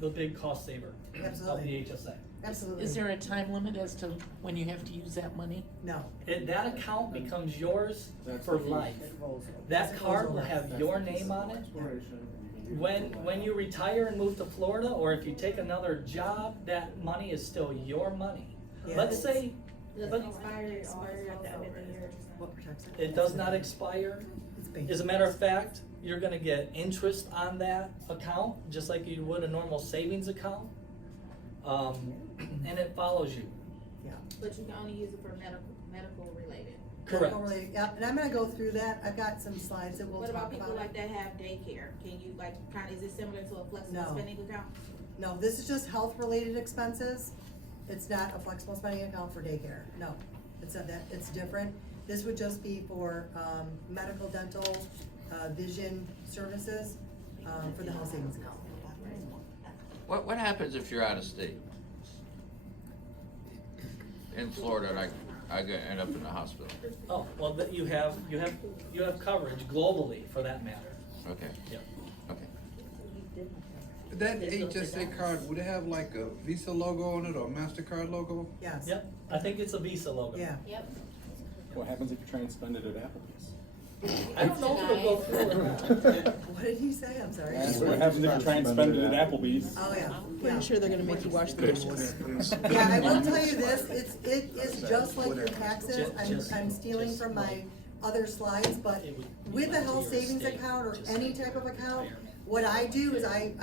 the big cost saver of the Absolutely. HSA. Absolutely. Is there a time limit as to when you have to use that money? No. That account becomes yours for life. That card will have your name on it. When you retire and move to Florida, or if you take another job, that money is still your money. Yeah. Let's say, Does but it expire at the end of the year? What protects it? it does not expire. It's bank. As a matter of fact, you're gonna get interest on that account, just like you would a normal savings account. And it follows you. Yeah. But you can only use it for medical related. Correct. Totally, yep, and I'm gonna go through that, I've got some slides that we'll What talk about about. people like that have daycare? Can you is it similar to a flexible No. spending account? No, this is just health-related expenses, it's not a flexible spending account for daycare, no, it's not that, it's different. This would just be for, medical, dental, vision services, for the health savings account. What happens if you're out of state? In Florida, and I end up in the hospital. Oh, well, you have coverage globally for that matter. Okay, Yep. okay. That HSA card, would it have like a Visa logo on it or a MasterCard logo? Yes. Yep, I think it's a Visa logo. Yeah. Yep. What happens if you try and spend it at Applebee's? I don't know if it'll go through or not. What did he say, I'm sorry? What happens if you try and spend it at Applebee's? Oh, yeah, Pretty yeah. sure they're gonna make you wash the dishes. Yeah, I will tell you this, it is just like your taxes, Just- I'm stealing from my other slides, but It would be with a like health your savings estate, account or just any like type of account, fair. what I do is I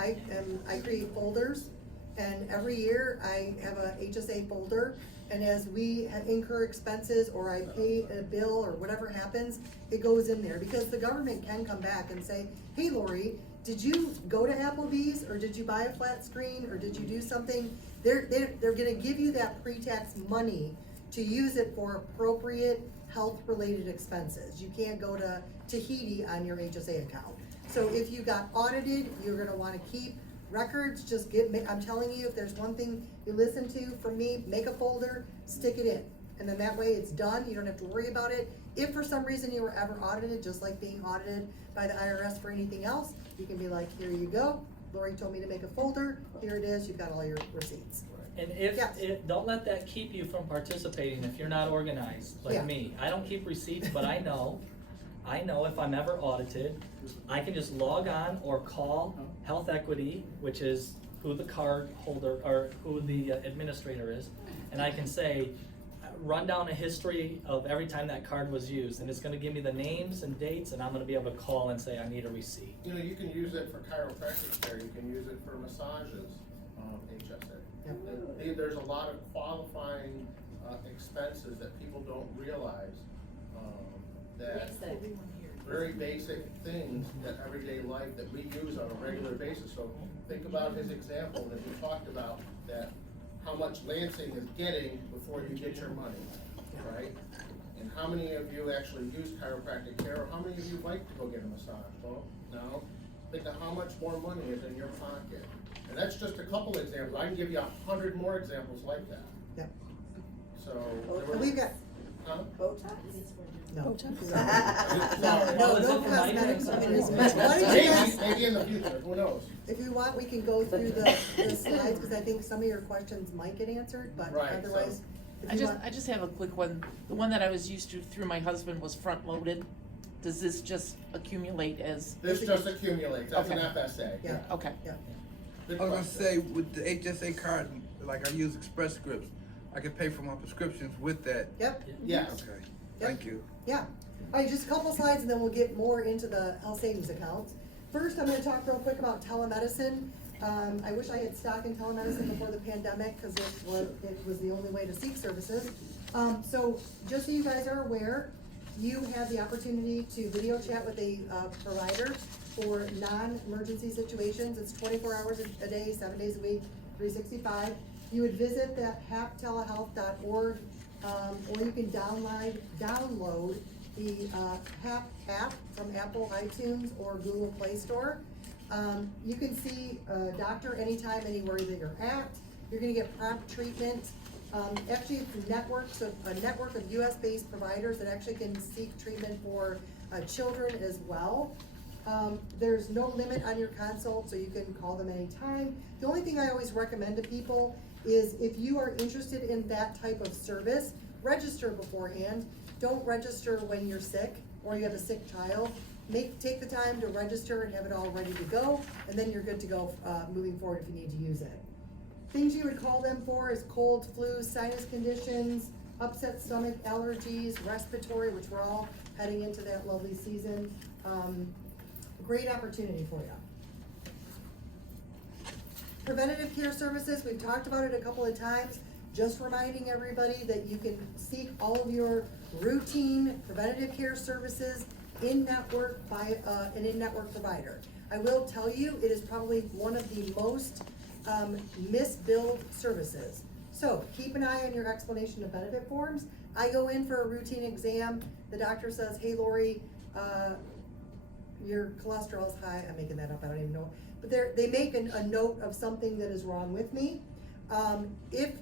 create folders, and every year I have a HSA folder, and as we incur expenses, or I pay a bill, or whatever happens, it goes in there, because the government can come back and say, hey Lori, did you go to Applebee's, or did you buy a flat screen, or did you do something? They're gonna give you that pre-tax money to use it for appropriate health-related expenses. You can't go to Tahiti on your HSA account. So if you got audited, you're gonna wanna keep records, just I'm telling you, if there's one thing you listen to from me, make a folder, stick it in. And then that way it's done, you don't have to worry about it. If for some reason you were ever audited, just like being audited by the IRS for anything else, you can be like, here you go, Lori told me to make a folder, here it is, you've got all your receipts. And Yes. don't let that keep you from participating if you're not organized, Yeah. like me. I don't keep receipts, but I know if I'm ever audited, I can just log on or call Health Equity, which is who the card holder, or who the administrator is, and I can say, run down a history of every time that card was used, and it's gonna give me the names and dates, and I'm gonna be able to call and say, I need a receipt. You know, you can use it for chiropractic care, you can use it for massages, HSA. Yep. And there's a lot of qualifying, expenses that people don't realize, that very basic things that everyday life that we use on a regular basis. So think about his example that he talked about, that how much Lansing is getting before you get your money, right? And how many of you actually use chiropractic care, or how many of you like to go get a massage? Well, no. Think of how much more money is in your pocket. And that's just a couple examples. I can give you 100 more examples like that. Yep. So. there were- We've got, Huh? Botox? No. Botox? Sorry. No, Is it no for cosmetics. minors? I mean, why don't you guys, Maybe in the future, who knows? if you want, we can go through the slides, because I think some of your questions might get answered, but Right, so- otherwise, if you want. I just have a quick one. The one that I was used to through my husband was front loaded. Does this just accumulate as, This just accumulates, that's an Okay. FSA. Yeah. okay. Yeah. Good I was gonna question. say, with the HSA card, like I use Express Scripts, I can pay for my prescriptions with that. Yep, Yes. Okay, thank you. yeah. All right, just a couple slides and then we'll get more into the health savings accounts. First, I'm gonna talk real quick about telemedicine. I wish I had stock in telemedicine before the pandemic, cause it was the only way to seek services. So just so you guys are aware, you have the opportunity to video chat with a provider for non-emergency situations. It's 24 hours a day, 7 days a week, 365. You would visit that haptelehealth.org, or you can download the HAP app from Apple iTunes or Google Play Store. You can see a doctor anytime, anywhere that you're at. You're gonna get prompt treatment. Actually, it's a network of US-based providers that actually can seek treatment for children as well. There's no limit on your consult, so you can call them anytime. The only thing I always recommend to people is if you are interested in that type of service, register beforehand. Don't register when you're sick or you have a sick child. Take the time to register and have it all ready to go, and then you're good to go moving forward if you need to use it. Things you would call them for is cold, flu, sinus conditions, upset stomach, allergies, respiratory, which we're all heading into that lovely season. Great opportunity for you. Preventative care services, we've talked about it a couple of times. Just reminding everybody that you can seek all of your routine preventative care services in-network by an in-network provider. I will tell you, it is probably one of the most misbilled services. So keep an eye on your explanation of benefit forms. I go in for a routine exam, the doctor says, hey Lori, your cholesterol's high. I'm making that up, I don't even know. But they make a note of something that is wrong with me. If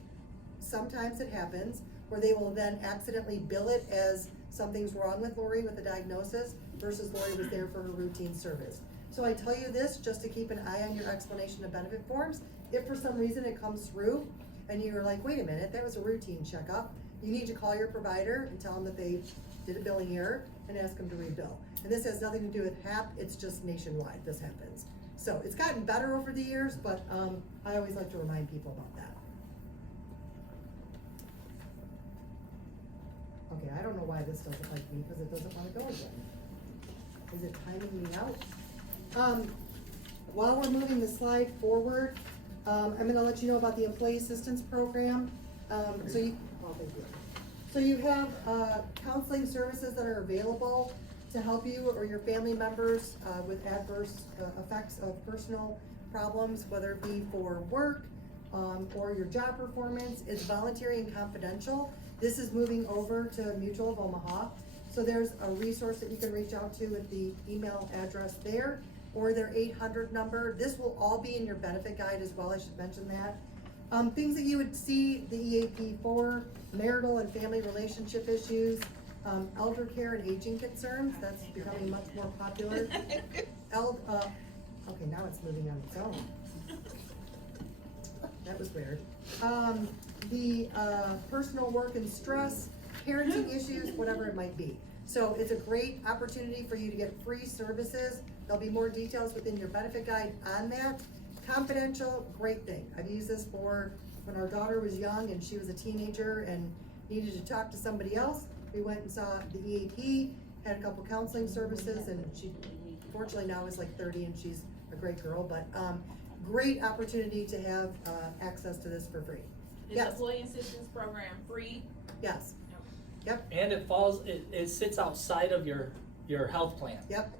sometimes it happens where they will then accidentally bill it as something's wrong with Lori with the diagnosis versus Lori was there for her routine service. So I tell you this just to keep an eye on your explanation of benefit forms. If for some reason it comes through and you're like, wait a minute, that was a routine checkup, you need to call your provider and tell them that they did a billing error and ask them to rebill. And this has nothing to do with HAP, it's just nationwide, this happens. So it's gotten better over the years, but I always like to remind people about that. Okay, I don't know why this doesn't like me, because it doesn't want to go again. Is it timing me out? While we're moving the slide forward, I'm gonna let you know about the Employee Assistance Program. Thank you. So you have counseling services that are available to help you or your family members with adverse effects of personal problems, whether it be for work or your job performance. It's voluntary and confidential. This is moving over to Mutual of Omaha. So there's a resource that you can reach out to with the email address there or their 800 number. This will all be in your benefit guide as well, I should mention that. Things that you would see the EAP for, marital and family relationship issues, elder care and aging concerns, that's becoming much more popular. Okay, now it's moving on its own. That was weird. The personal work and stress, parenting issues, whatever it might be. So it's a great opportunity for you to get free services. There'll be more details within your benefit guide on that. Confidential, great thing. I've used this for when our daughter was young and she was a teenager and needed to talk to somebody else. We went and saw the EAP, had a couple counseling services, and she fortunately now is like 30 and she's a great girl, but great opportunity to have access to this for free. Is Yes. the Employee Assistance Program free? Yes. Yep. And it sits outside of your health plan. Yep.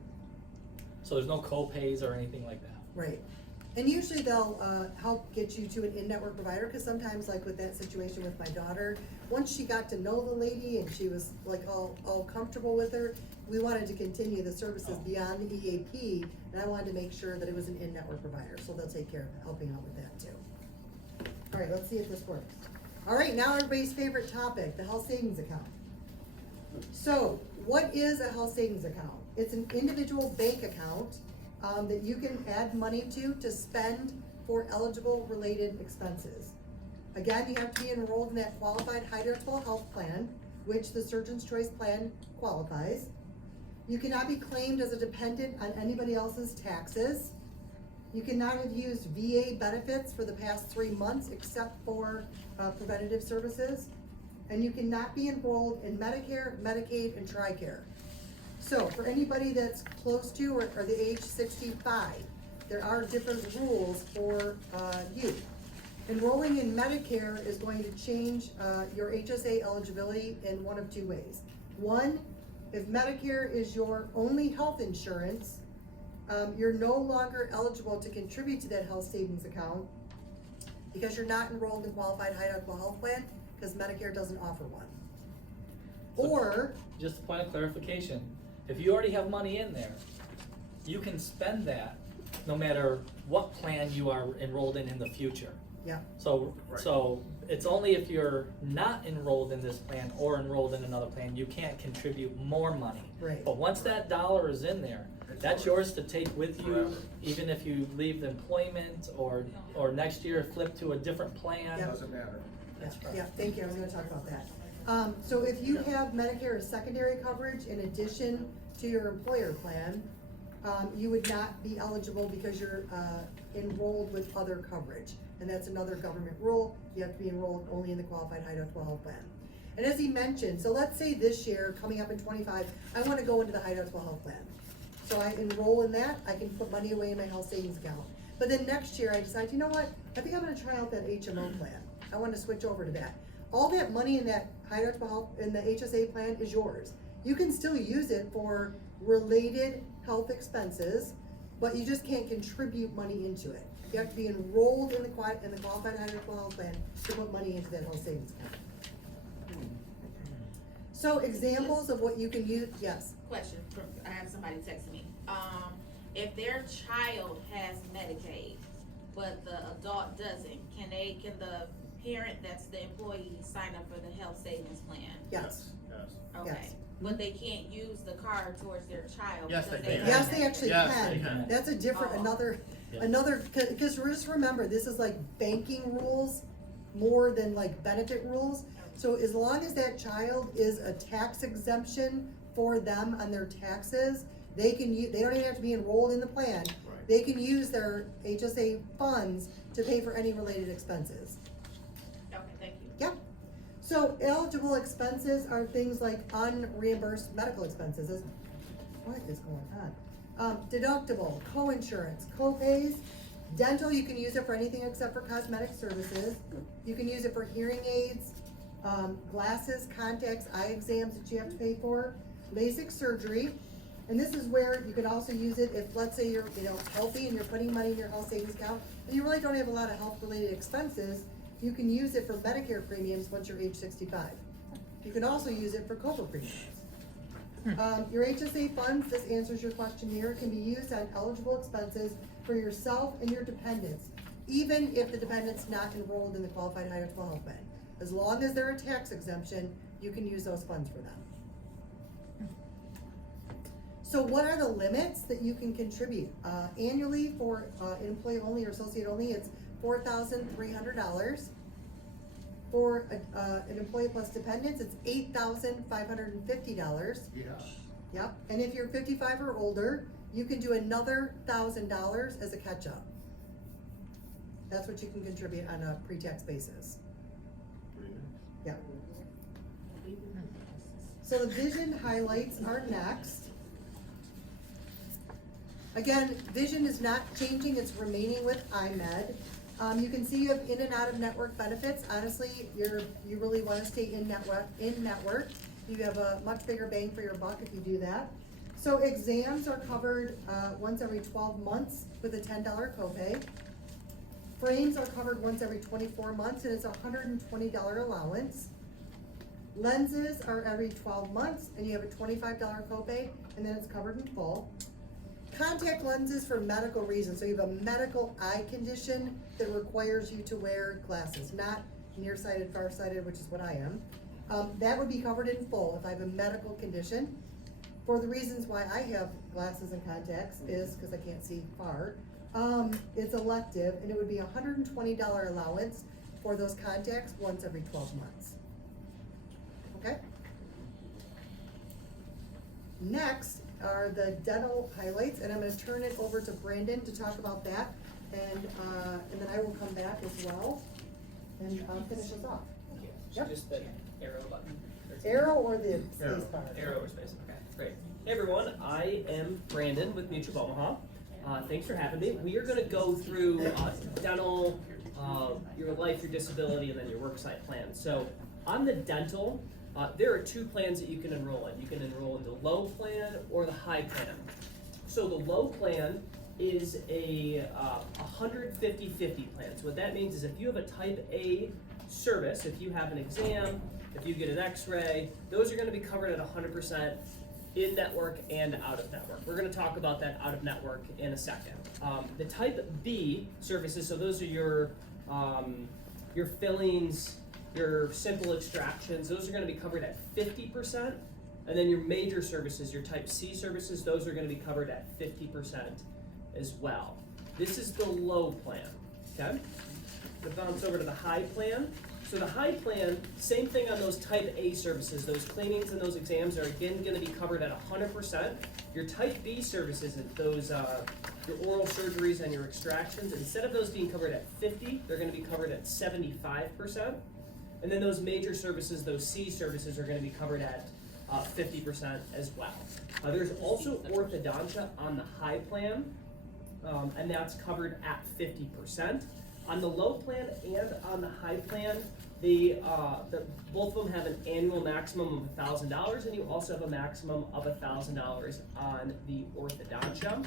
So there's no co-pays or anything like that. Right. And usually they'll help get you to an in-network provider, because sometimes like with that situation with my daughter, once she got to know the lady and she was like all comfortable with her, we wanted to continue the services beyond the EAP, and I wanted to make sure that it was an in-network provider, so they'll take care of helping out with that too. All right, let's see if this works. All right, now everybody's favorite topic, the health savings account. So, what is a health savings account? It's an individual bank account that you can add money to spend for eligible related expenses. Again, you have to be enrolled in that qualified high deductible health plan, which the Surgeon's Choice plan qualifies. You cannot be claimed as a dependent on anybody else's taxes. You cannot have used VA benefits for the past 3 months except for preventative services. And you cannot be enrolled in Medicare, Medicaid, and TRICARE. So for anybody that's close to or the age 65, there are different rules for you. Enrolling in Medicare is going to change your HSA eligibility in one of two ways. One, if Medicare is your only health insurance, you're no longer eligible to contribute to that health savings account because you're not enrolled in qualified high deductible health plan because Medicare doesn't offer one. Or, just a point of clarification, if you already have money in there, you can spend that no matter what plan you are enrolled in the future. yeah, So it's only if you're not enrolled in this plan or enrolled in another plan, you can't contribute more money. right. But once that dollar is in there, that's yours to take with you, even if you leave employment or next year flip to a different plan. Yep. Doesn't matter. Yeah, thank you, I was gonna talk about that. So if you have Medicare as secondary coverage in addition to your employer plan, you would not be eligible because you're enrolled with other coverage. And that's another government rule, you have to be enrolled only in the qualified high deductible health plan. And as he mentioned, so let's say this year, coming up in 25, I wanna go into the high deductible health plan. So I enroll in that, I can put money away in my health savings account. But then next year I decide, you know what, I think I'm gonna try out that HMO plan. I wanna switch over to that. All that money in that high deductible health, in the HSA plan is yours. You can still use it for related health expenses, but you just can't contribute money into it. You have to be enrolled in the qualified high deductible health plan to put money into that health savings account. So examples of what you can use, yes. Question, I have somebody texting me. If their child has Medicaid, but the adult doesn't, can the parent that's the employee sign up for the health savings plan? Yes. Yes. Okay, Yes. but they can't use the card towards their child? Yes, because they can. Yes, they actually Yes, can. they can. That's a different, Oh. another, because just remember, this is like banking rules more than like benefit rules. So as long as that child is a tax exemption for them on their taxes, they can they don't even have to be enrolled in the plan. Right. They can use their HSA funds to pay for any related expenses. Okay, thank you. Yeah. So eligible expenses are things like unreimbursed medical expenses. What is going on? Deductible, co-insurance, co-pays. Dental, you can use it for anything except for cosmetic services. You can use it for hearing aids, glasses, contacts, eye exams that you have to pay for, LASIK surgery. And this is where you can also use it if, let's say you're healthy and you're putting money in your health savings account and you really don't have a lot of health related expenses. You can use it for Medicare premiums once you're age 65. You can also use it for COBRA premiums. Your HSA funds, this answers your question here, can be used on eligible expenses for yourself and your dependents, even if the dependent's not enrolled in the qualified high deductible health plan. As long as they're a tax exemption, you can use those funds for them. So what are the limits that you can contribute? Annually for employee only or associate only, it's $4,300. For an employee plus dependents, it's $8,550. Yeah. Yep, and if you're 55 or older, you can do another $1,000 as a catch-up. That's what you can contribute on a pre-tax basis. Yeah. So the vision highlights are next. Again, vision is not changing, it's remaining with IMED. You can see you have in and out of network benefits. Honestly, you really wanna stay in network. You have a much bigger bang for your buck if you do that. So exams are covered once every 12 months with a $10 copay. Frames are covered once every 24 months and it's a $120 allowance. Lenses are every 12 months and you have a $25 copay and then it's covered in full. Contact lenses for medical reasons, so you have a medical eye condition that requires you to wear glasses, not nearsighted, farsighted, which is what I am, that would be covered in full if I have a medical condition. For the reasons why I have glasses and contacts is because I can't see far. It's elective, and it would be a $120 allowance for those contacts once every 12 months. Okay? Next are the dental highlights, and I'm gonna turn it over to Brandon to talk about that, and then I will come back as well, and finish us off. Yep. Just the arrow button. Arrow or the Arrow. space bar? Arrow or space, okay, great. Hey everyone, I am Brandon with Mutual of Omaha. Thanks for having me. We are gonna go through dental, your life, your disability, and then your worksite plan. So on the dental, there are two plans that you can enroll in. You can enroll in the low plan or the high plan. So the low plan is a 150/50 plan. So what that means is if you have a type A service, if you have an exam, if you get an x-ray, those are gonna be covered at 100% in network and out of network. We're gonna talk about that out of network in a second. The type B services, so those are your fillings, your simple extractions, those are gonna be covered at 50%. And then your major services, your type C services, those are gonna be covered at 50% as well. This is the low plan, okay? We'll bounce over to the high plan. So the high plan, same thing on those type A services, those cleanings and those exams are again gonna be covered at 100%. Your type B services, those, your oral surgeries and your extractions, instead of those being covered at 50, they're gonna be covered at 75%. And then those major services, those C services are gonna be covered at 50% as well. There's also orthodontia on the high plan, and that's covered at 50%. On the low plan and on the high plan, both of them have an annual maximum of $1,000, and you also have a maximum of $1,000 on the orthodontia.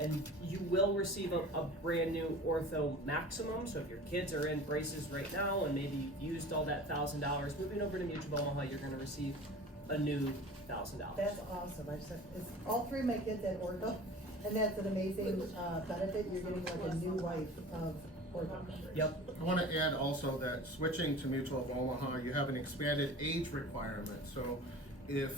And you will receive a brand new ortho maximum. So if your kids are in braces right now and maybe you've used all that $1,000, moving over to Mutual of Omaha, you're going to receive a new $1,000. That's awesome. All three of my kids had ortho, and that's an amazing benefit. You're getting like a new life of ortho. Yep. I want to add also that switching to Mutual of Omaha, you have an expanded age requirement. So if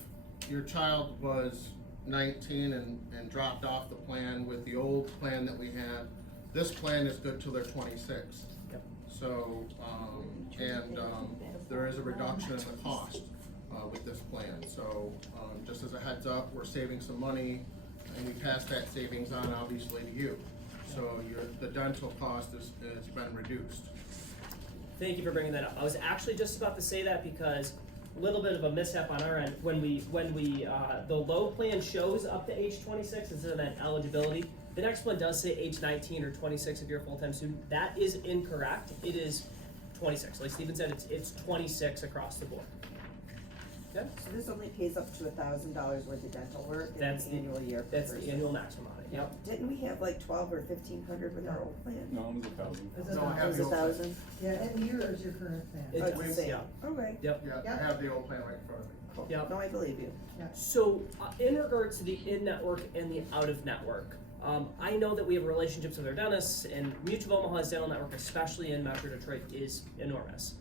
your child was 19 and dropped off the plan with the old plan that we had, this plan is good till they're 26. Yep. So, there is a reduction in the cost with this plan. So just as a heads up, we're saving some money, and we pass that savings on obviously to you. So the dental cost has been reduced. Thank you for bringing that up. I was actually just about to say that because a little bit of a mishap on our end. When we the low plan shows up to age 26 instead of that eligibility, the next one does say age 19 or 26 if you're a full-time student. That is incorrect. It is 26. Like Steven said, it's 26 across the board. Okay? So this only pays up to $1,000 worth of dental work in That's an the annual year. per That's the person. annual maximum on it. Yep. Didn't we have like 12 or 1,500 with our old plan? No, it was 1,000. Is it No, I a- have It was the old plan. 1,000? Yeah, and yours, your current plan. It Oh, does, it's the same. yeah. Okay. Yep. Yeah, I have the old plan right in front of me. Cool. Yep. No, I believe you. So, in regards to the in-network and the out-of-network, I know that we have relationships with our dentists, and Mutual of Omaha's dental network, especially in Metro Detroit, is enormous.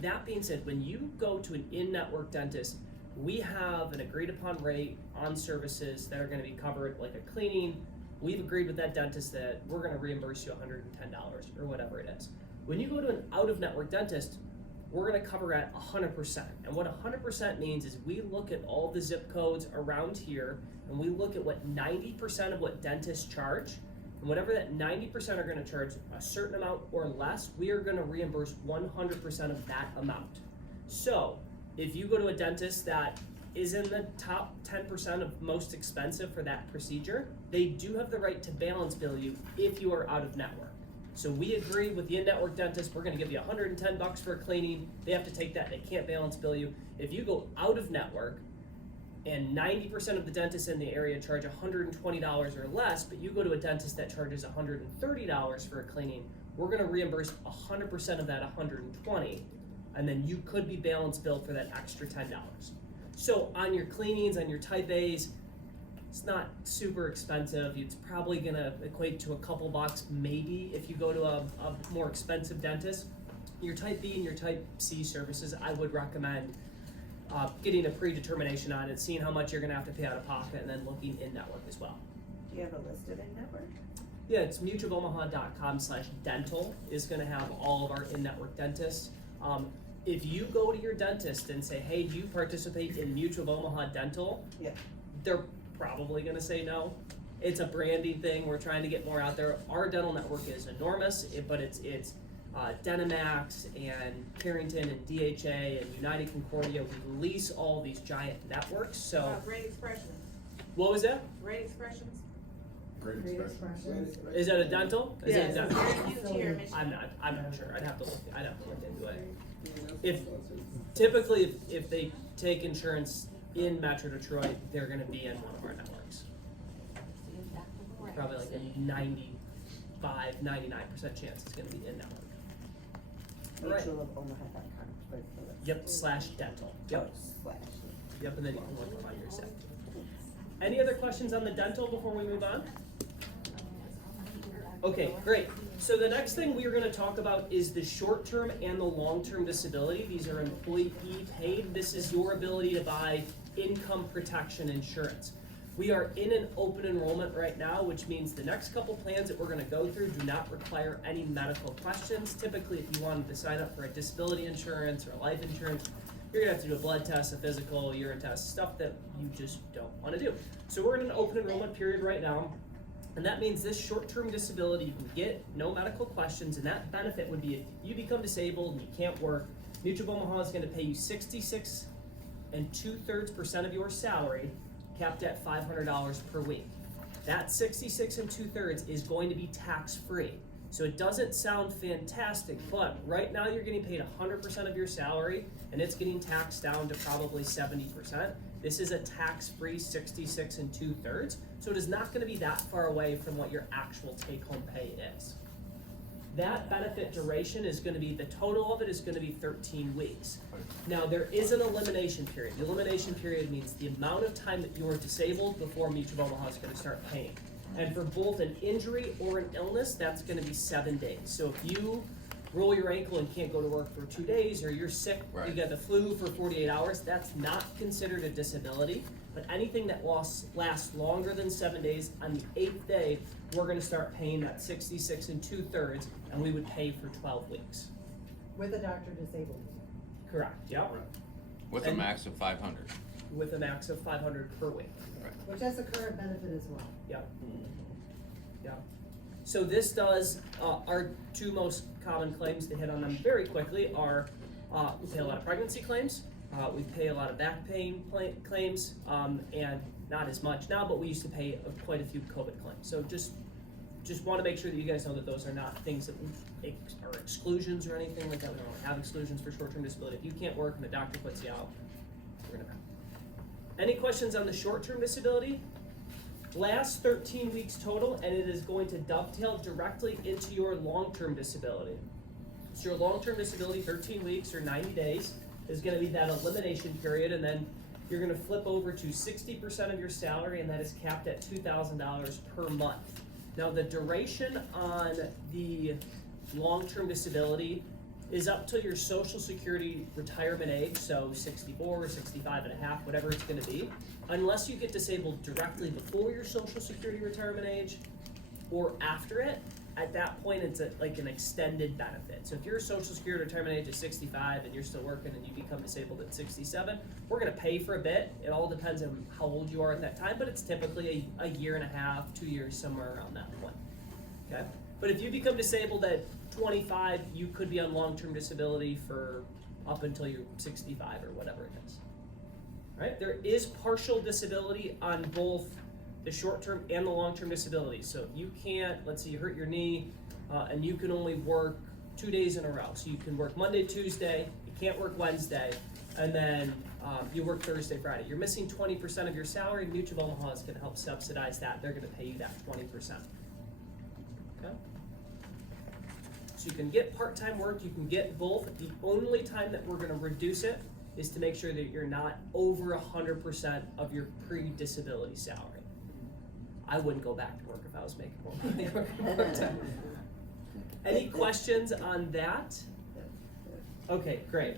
That being said, when you go to an in-network dentist, we have an agreed-upon rate on services that are going to be covered, like a cleaning. We've agreed with that dentist that we're going to reimburse you $110 or whatever it is. When you go to an out-of-network dentist, we're going to cover at 100%. And what 100% means is we look at all the zip codes around here, and we look at what 90% of what dentists charge, and whatever that 90% are going to charge, a certain amount or less, we are going to reimburse 100% of that amount. So if you go to a dentist that is in the top 10% of most expensive for that procedure, they do have the right to balance bill you if you are out of network. So we agree with the in-network dentist, we're gonna give you $110 for a cleaning, they have to take that, they can't balance bill you. If you go out of network, and 90% of the dentists in the area charge $120 or less, but you go to a dentist that charges $130 for a cleaning, we're gonna reimburse 100% of that $120, and then you could be balance billed for that extra $10. So on your cleanings, on your type A's, it's not super expensive. It's probably gonna equate to a couple bucks maybe if you go to a more expensive dentist. your type B and your type C services, I would recommend getting a predetermination on it, seeing how much you're gonna have to pay out of pocket, and then looking in-network as well. Do you have a list of in-network? Yeah, it's mutualofomaha.com/dental is gonna have all of our in-network dentists. If you go to your dentist and say, hey, do you participate in Mutual of Omaha Dental? Yeah. They're probably gonna say no. It's a branding thing, we're trying to get more out there. Our dental network is enormous, but it's Dentamax and Carrington and DHA and United Concordia. We lease all these giant networks, so. Great expressions, What was that? great expressions. Great expression. Is that a dental? Is Yes, it a it's dental? very huge here in Michigan. I'm not sure, I'd have to look into it. If, typically, if they take insurance in Metro Detroit, they're gonna be in one of our networks. Probably like a 99% chance it's gonna be in network. Alright. Mutualofomaha.com. Yep, /dental. Yep, /. yep, and then you can look on your site. Any other questions on the dental before we move on? Okay, great. So the next thing we are gonna talk about is the short-term and the long-term disability. These are employee paid. This is your ability to buy income protection insurance. We are in an open enrollment right now, which means the next couple plans that we're gonna go through do not require any medical questions. Typically, if you wanted to sign up for a disability insurance or a life insurance, you're gonna have to do a blood test, a physical, urine test, stuff that you just don't wanna do. So we're in an open enrollment period right now. And that means this short-term disability, you can get no medical questions, and that benefit would be if you become disabled and you can't work, Mutual of Omaha is gonna pay you 66 2/3% of your salary, capped at $500 per week. That 66 2/3 is going to be tax-free. So it doesn't sound fantastic, but right now you're getting paid 100% of your salary, and it's getting taxed down to probably 70%. This is a tax-free 66 2/3, so it is not gonna be that far away from what your actual take-home pay is. That benefit duration is gonna be, the total of it is gonna be 13 weeks. Now, there is an elimination period. The elimination period means the amount of time that you are disabled before Mutual of Omaha is gonna start paying. And for both an injury or an illness, that's gonna be 7 days. So if you roll your ankle and can't go to work for 2 days, or you're sick, you got the flu for 48 hours, that's not considered a disability. But anything that lasts longer than 7 days, on the 8th day, we're gonna start paying that 66 2/3, and we would pay for 12 weeks. With a doctor disabled. Correct, yep. With a max of 500. With a max of 500 per week. Which has a current benefit as well. Yep. Yep. So this does, our two most common claims, to hit on them very quickly, are we pay a lot of pregnancy claims, we pay a lot of back pain claims, and not as much now, but we used to pay quite a few COVID claims. So just want to make sure that you guys know that those are not things that are exclusions or anything like that. We don't have exclusions for short-term disability. If you can't work and the doctor puts you out, we're gonna pay. Any questions on the short-term disability? Lasts 13 weeks total, and it is going to dovetail directly into your long-term disability. So your long-term disability, 13 weeks or 90 days, is gonna be that elimination period, and then you're gonna flip over to 60% of your salary, and that is capped at $2,000 per month. Now, the duration on the long-term disability is up to your Social Security retirement age, so 64 or 65 and a half, whatever it's gonna be, unless you get disabled directly before your Social Security retirement age or after it. At that point, it's like an extended benefit. So if your Social Security retirement age is 65 and you're still working and you become disabled at 67, we're gonna pay for a bit. It all depends on how old you are at that time, but it's typically a year and a half, 2 years, somewhere around that point, okay? But if you become disabled at 25, you could be on long-term disability for up until you're 65 or whatever it is. Right? There is partial disability on both the short-term and the long-term disability. So if you can't, let's say you hurt your knee, and you can only work 2 days in a row. So you can work Monday, Tuesday, you can't work Wednesday, and then you work Thursday, Friday. You're missing 20% of your salary. Mutual of Omaha is gonna help subsidize that. They're gonna pay you that 20%. Okay? So you can get part-time work, you can get both. The only time that we're gonna reduce it is to make sure that you're not over 100% of your pre-disability salary. I wouldn't go back to work if I was making more money working part-time. Any questions on that? Okay, great.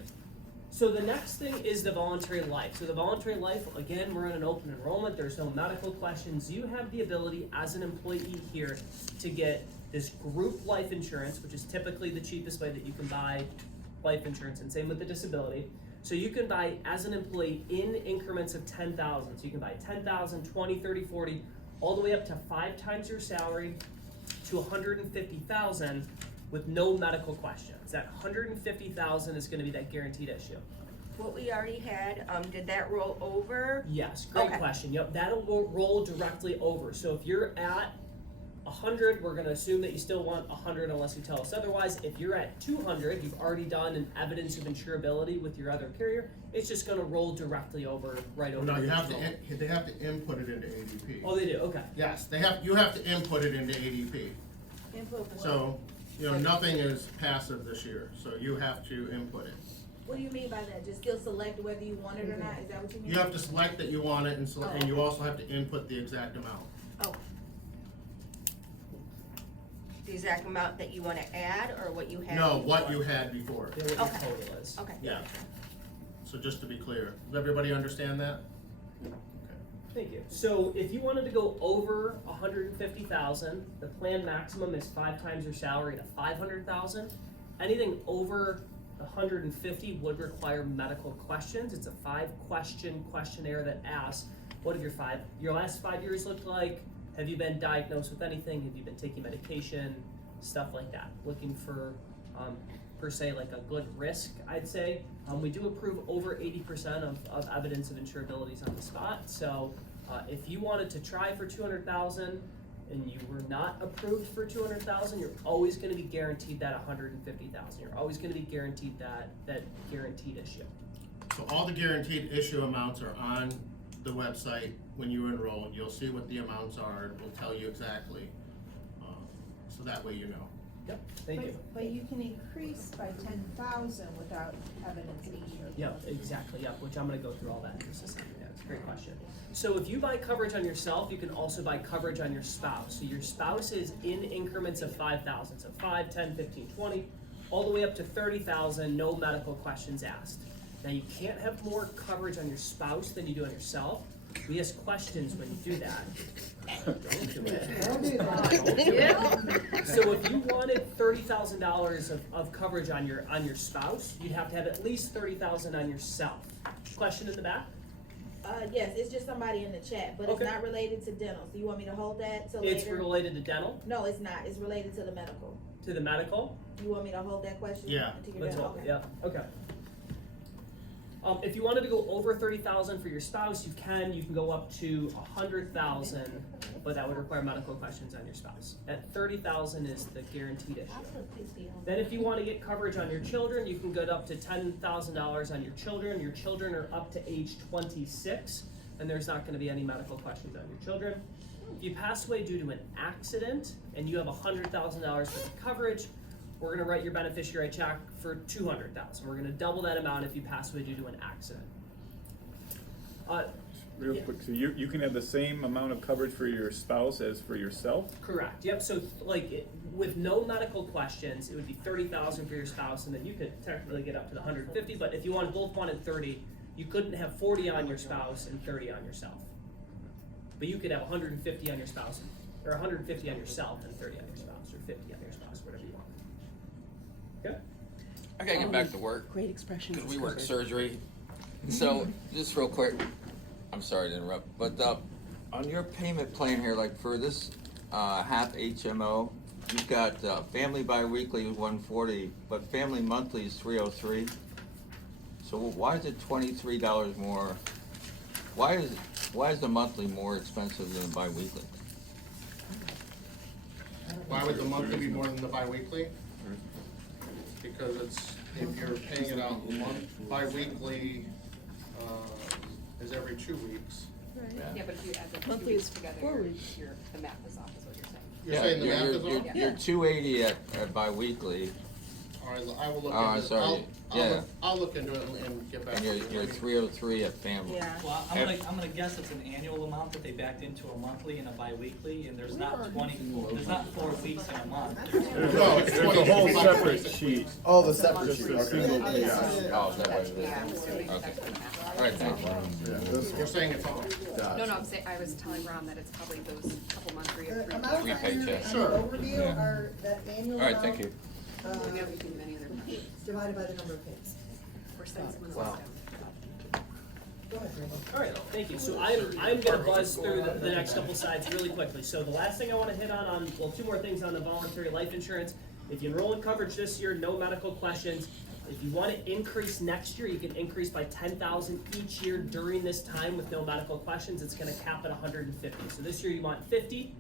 So the next thing is the voluntary life. So the voluntary life, again, we're in an open enrollment, there's no medical questions. You have the ability as an employee here to get this group life insurance, which is typically the cheapest way that you can buy life insurance, and same with the disability. So you can buy as an employee in increments of 10,000. So you can buy 10,000, 20, 30, 40, all the way up to 5 times your salary to 150,000 with no medical questions. That 150,000 is gonna be that guaranteed issue. What we already had, did that roll over? Yes, great Okay. question. Yep, that'll roll directly over. So if you're at 100, we're gonna assume that you still want 100 unless you tell us otherwise. If you're at 200, you've already done an evidence of insurability with your other carrier, it's just gonna roll directly over, right over. No, you the have to, roll. they have to input it into ADP. Oh, they do, okay. Yes, you have to input it into ADP. Input what? So, nothing is passive this year, so you have to input it. What do you mean by that? Just still select whether you want it or not? Is that what you mean? You have to select that you want it, and you also have to input the exact amount. Oh. The exact amount that you wanna add, or what you had No, before? what you had before. Yeah, what your Okay. total is. Okay. Yeah. So just to be clear, does everybody understand that? Thank you. So if you wanted to go over 150,000, the plan maximum is 5 times your salary to 500,000. Anything over 150 would require medical questions. It's a 5-question questionnaire that asks, what have your last 5 years looked like? Have you been diagnosed with anything? Have you been taking medication? Stuff like that. Looking for, per se, like a good risk, I'd say. We do approve over 80% of evidence of insurabilities on the spot. So if you wanted to try for 200,000 and you were not approved for 200,000, you're always going to be guaranteed that 150,000. You're always going to be guaranteed that guaranteed issue. So all the guaranteed issue amounts are on the website when you enroll. You'll see what the amounts are. We'll tell you exactly, so that way you know. Yep, thank you. But you can increase by 10,000 without evidence of insurance. Yep, exactly, yep, which I'm gonna go through all that in just a second, yeah, it's a great question. So if you buy coverage on yourself, you can also buy coverage on your spouse. So your spouse is in increments of 5,000, so 5, 10, 15, 20, all the way up to 30,000, no medical questions asked. Now you can't have more coverage on your spouse than you do on yourself. We ask questions when you do that. Don't do it. Don't do that. So if you wanted $30,000 of coverage on your spouse, you'd have to have at least $30,000 on yourself. Question in the back? Yes, it's just somebody in the chat, but it's Okay. not related to dental. So you want me to hold that till later? It's related to dental, No, it's not. It's related to the medical. to the medical. You want me to hold that question? Yeah. Until you're Let's done? hold it, Okay. yeah, okay. If you wanted to go over 30,000 for your spouse, you can go up to 100,000, but that would require medical questions on your spouse. At 30,000 is the guaranteed issue. Then if you want to get coverage on your children, you can go up to $10,000 on your children. Your children are up to age 26, and there's not gonna be any medical questions on your children. If you pass away due to an accident, and you have $100,000 worth of coverage, we're gonna write your beneficiary a check for $200,000. We're gonna double that amount if you pass away due to an accident. Real Yeah. quick, so you can have the same amount of coverage for your spouse as for yourself? Correct, yep, so with no medical questions, it would be 30,000 for your spouse, and then you could technically get up to the 150, but if you both wanted 30, you couldn't have 40 on your spouse and 30 on yourself. But you could have 150 on your spouse, or 150 on yourself and 30 on your spouse, or 50 on your spouse, whatever you want. Okay? I gotta get back to work, Great expression. cause we work surgery. So, just real quick, I'm sorry to interrupt, but, on your payment plan here, like for this, half HMO, you've got, family biweekly is 140, but family monthly is 303. So why is it $23 more? Why is the monthly more expensive than the biweekly? Why would the monthly be more than the bi-weekly? Because if you're paying it out bi-weekly, is every 2 weeks. Yeah, but if you add the 2 Monthly weeks is together, 4 weeks. the math is off, is what you're saying. You're saying the math is off? You're 280 at bi-weekly, All right, I will look Oh, into it. sorry. Yeah. I'll look into it and get back And to you're you. 303 at family. Yeah. Well, I'm gonna guess it's an annual amount that they backed into a monthly and a bi-weekly, and there's not 4 weeks in a month. No, it's There's a 20 whole it's separate 26. sheet. Oh, the separate Just sheet, a okay. single page. Oh, is that what it is? Yeah, I'm assuming Okay. that's gonna happen. All right, thank you. You're saying it's all? No, I'm saying, I was telling Ron that it's probably those couple months where you have The three. amounts Three on your, paychecks. on Sure. your overview Yeah. are that annual All right, amount, thank you. We have between many other months. divided by the number of pays. Or send someone Wow. else down. Go ahead, Randall. All right, thank you. So I'm gonna buzz through the next couple sides really quickly. So the last thing I wanna hit on, well, two more things on the voluntary life insurance. If you enroll in coverage this year, no medical questions. If you wanna increase next year, you can increase by 10,000 each year during this time with no medical questions. It's gonna cap at 150. So this year you want 50.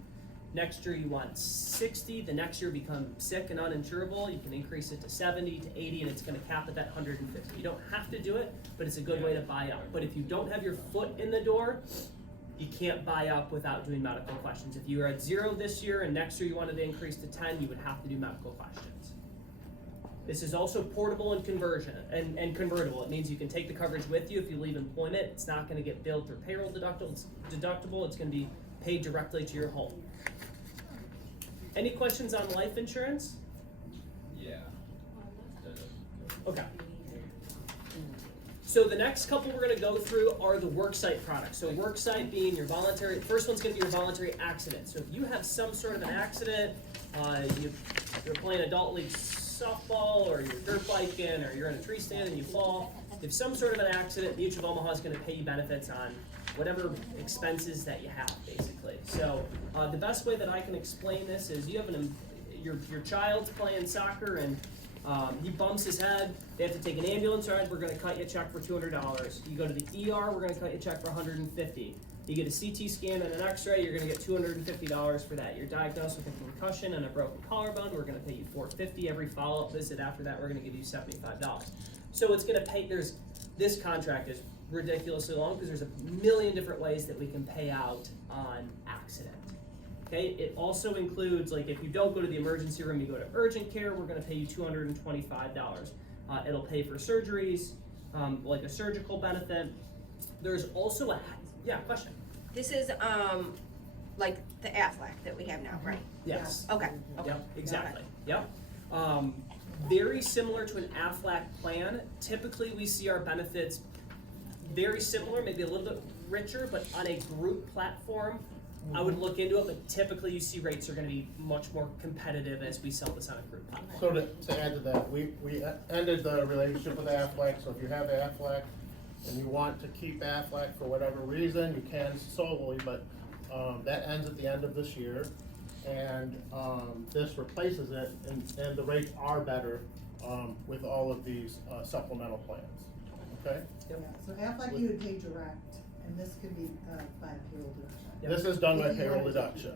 Next year you want 60, the next year become sick and uninsurable, you can increase it to 70, to 80, and it's gonna cap at that 150. You don't have to do it, but it's a good way to buy up. But if you don't have your foot in the door, you can't buy up without doing medical questions. If you are at 0 this year and next year you wanted to increase to 10, you would have to do medical questions. This is also portable and conversion and convertible. It means you can take the coverage with you if you leave employment. It's not gonna get billed through payroll deductible, it's gonna be paid directly to your home. Any questions on life insurance? Yeah. Okay. So the next couple we're gonna go through are the worksite products. So worksite being your voluntary, first one's gonna be your voluntary accident. So if you have some sort of an accident, you're playing adult league softball, or you're dirt biking, or you're in a tree stand and you fall, if some sort of an accident, Mutual of Omaha is gonna pay you benefits on whatever expenses that you have, basically. So the best way that I can explain this is you have your child's playing soccer and he bumps his head, they have to take an ambulance ride, we're gonna cut you a check for $200. You go to the ER, we're gonna cut you a check for $150. You get a CT scan and an x-ray, you're gonna get $250 for that. You're diagnosed with a concussion and a broken collarbone, we're gonna pay you $450. Every follow-up visit after that, we're gonna give you $75. So it's gonna pay, this contract is ridiculously long because there's a million different ways that we can pay out on accident. Okay, it also includes, like, if you don't go to the emergency room, you go to urgent care, we're gonna pay you $225. It'll pay for surgeries, like a surgical benefit. There's also question. This is, like the Aflac that we have now, right? Yes. Okay. Yep, exactly, yep. Very similar to an Aflac plan. Typically, we see our benefits very similar, maybe a little bit richer, but on a group platform, I would look into it, but typically you see rates are gonna be much more competitive as we sell this on a group platform. So to add to that, we ended the relationship with Aflac, so if you have Aflac and you want to keep Aflac for whatever reason, you can solely, but that ends at the end of this year. And this replaces it, and the rates are better with all of these supplemental plans, okay? Yeah, so Aflac you would pay direct, and this could be by payroll deduction. This is done by payroll deduction.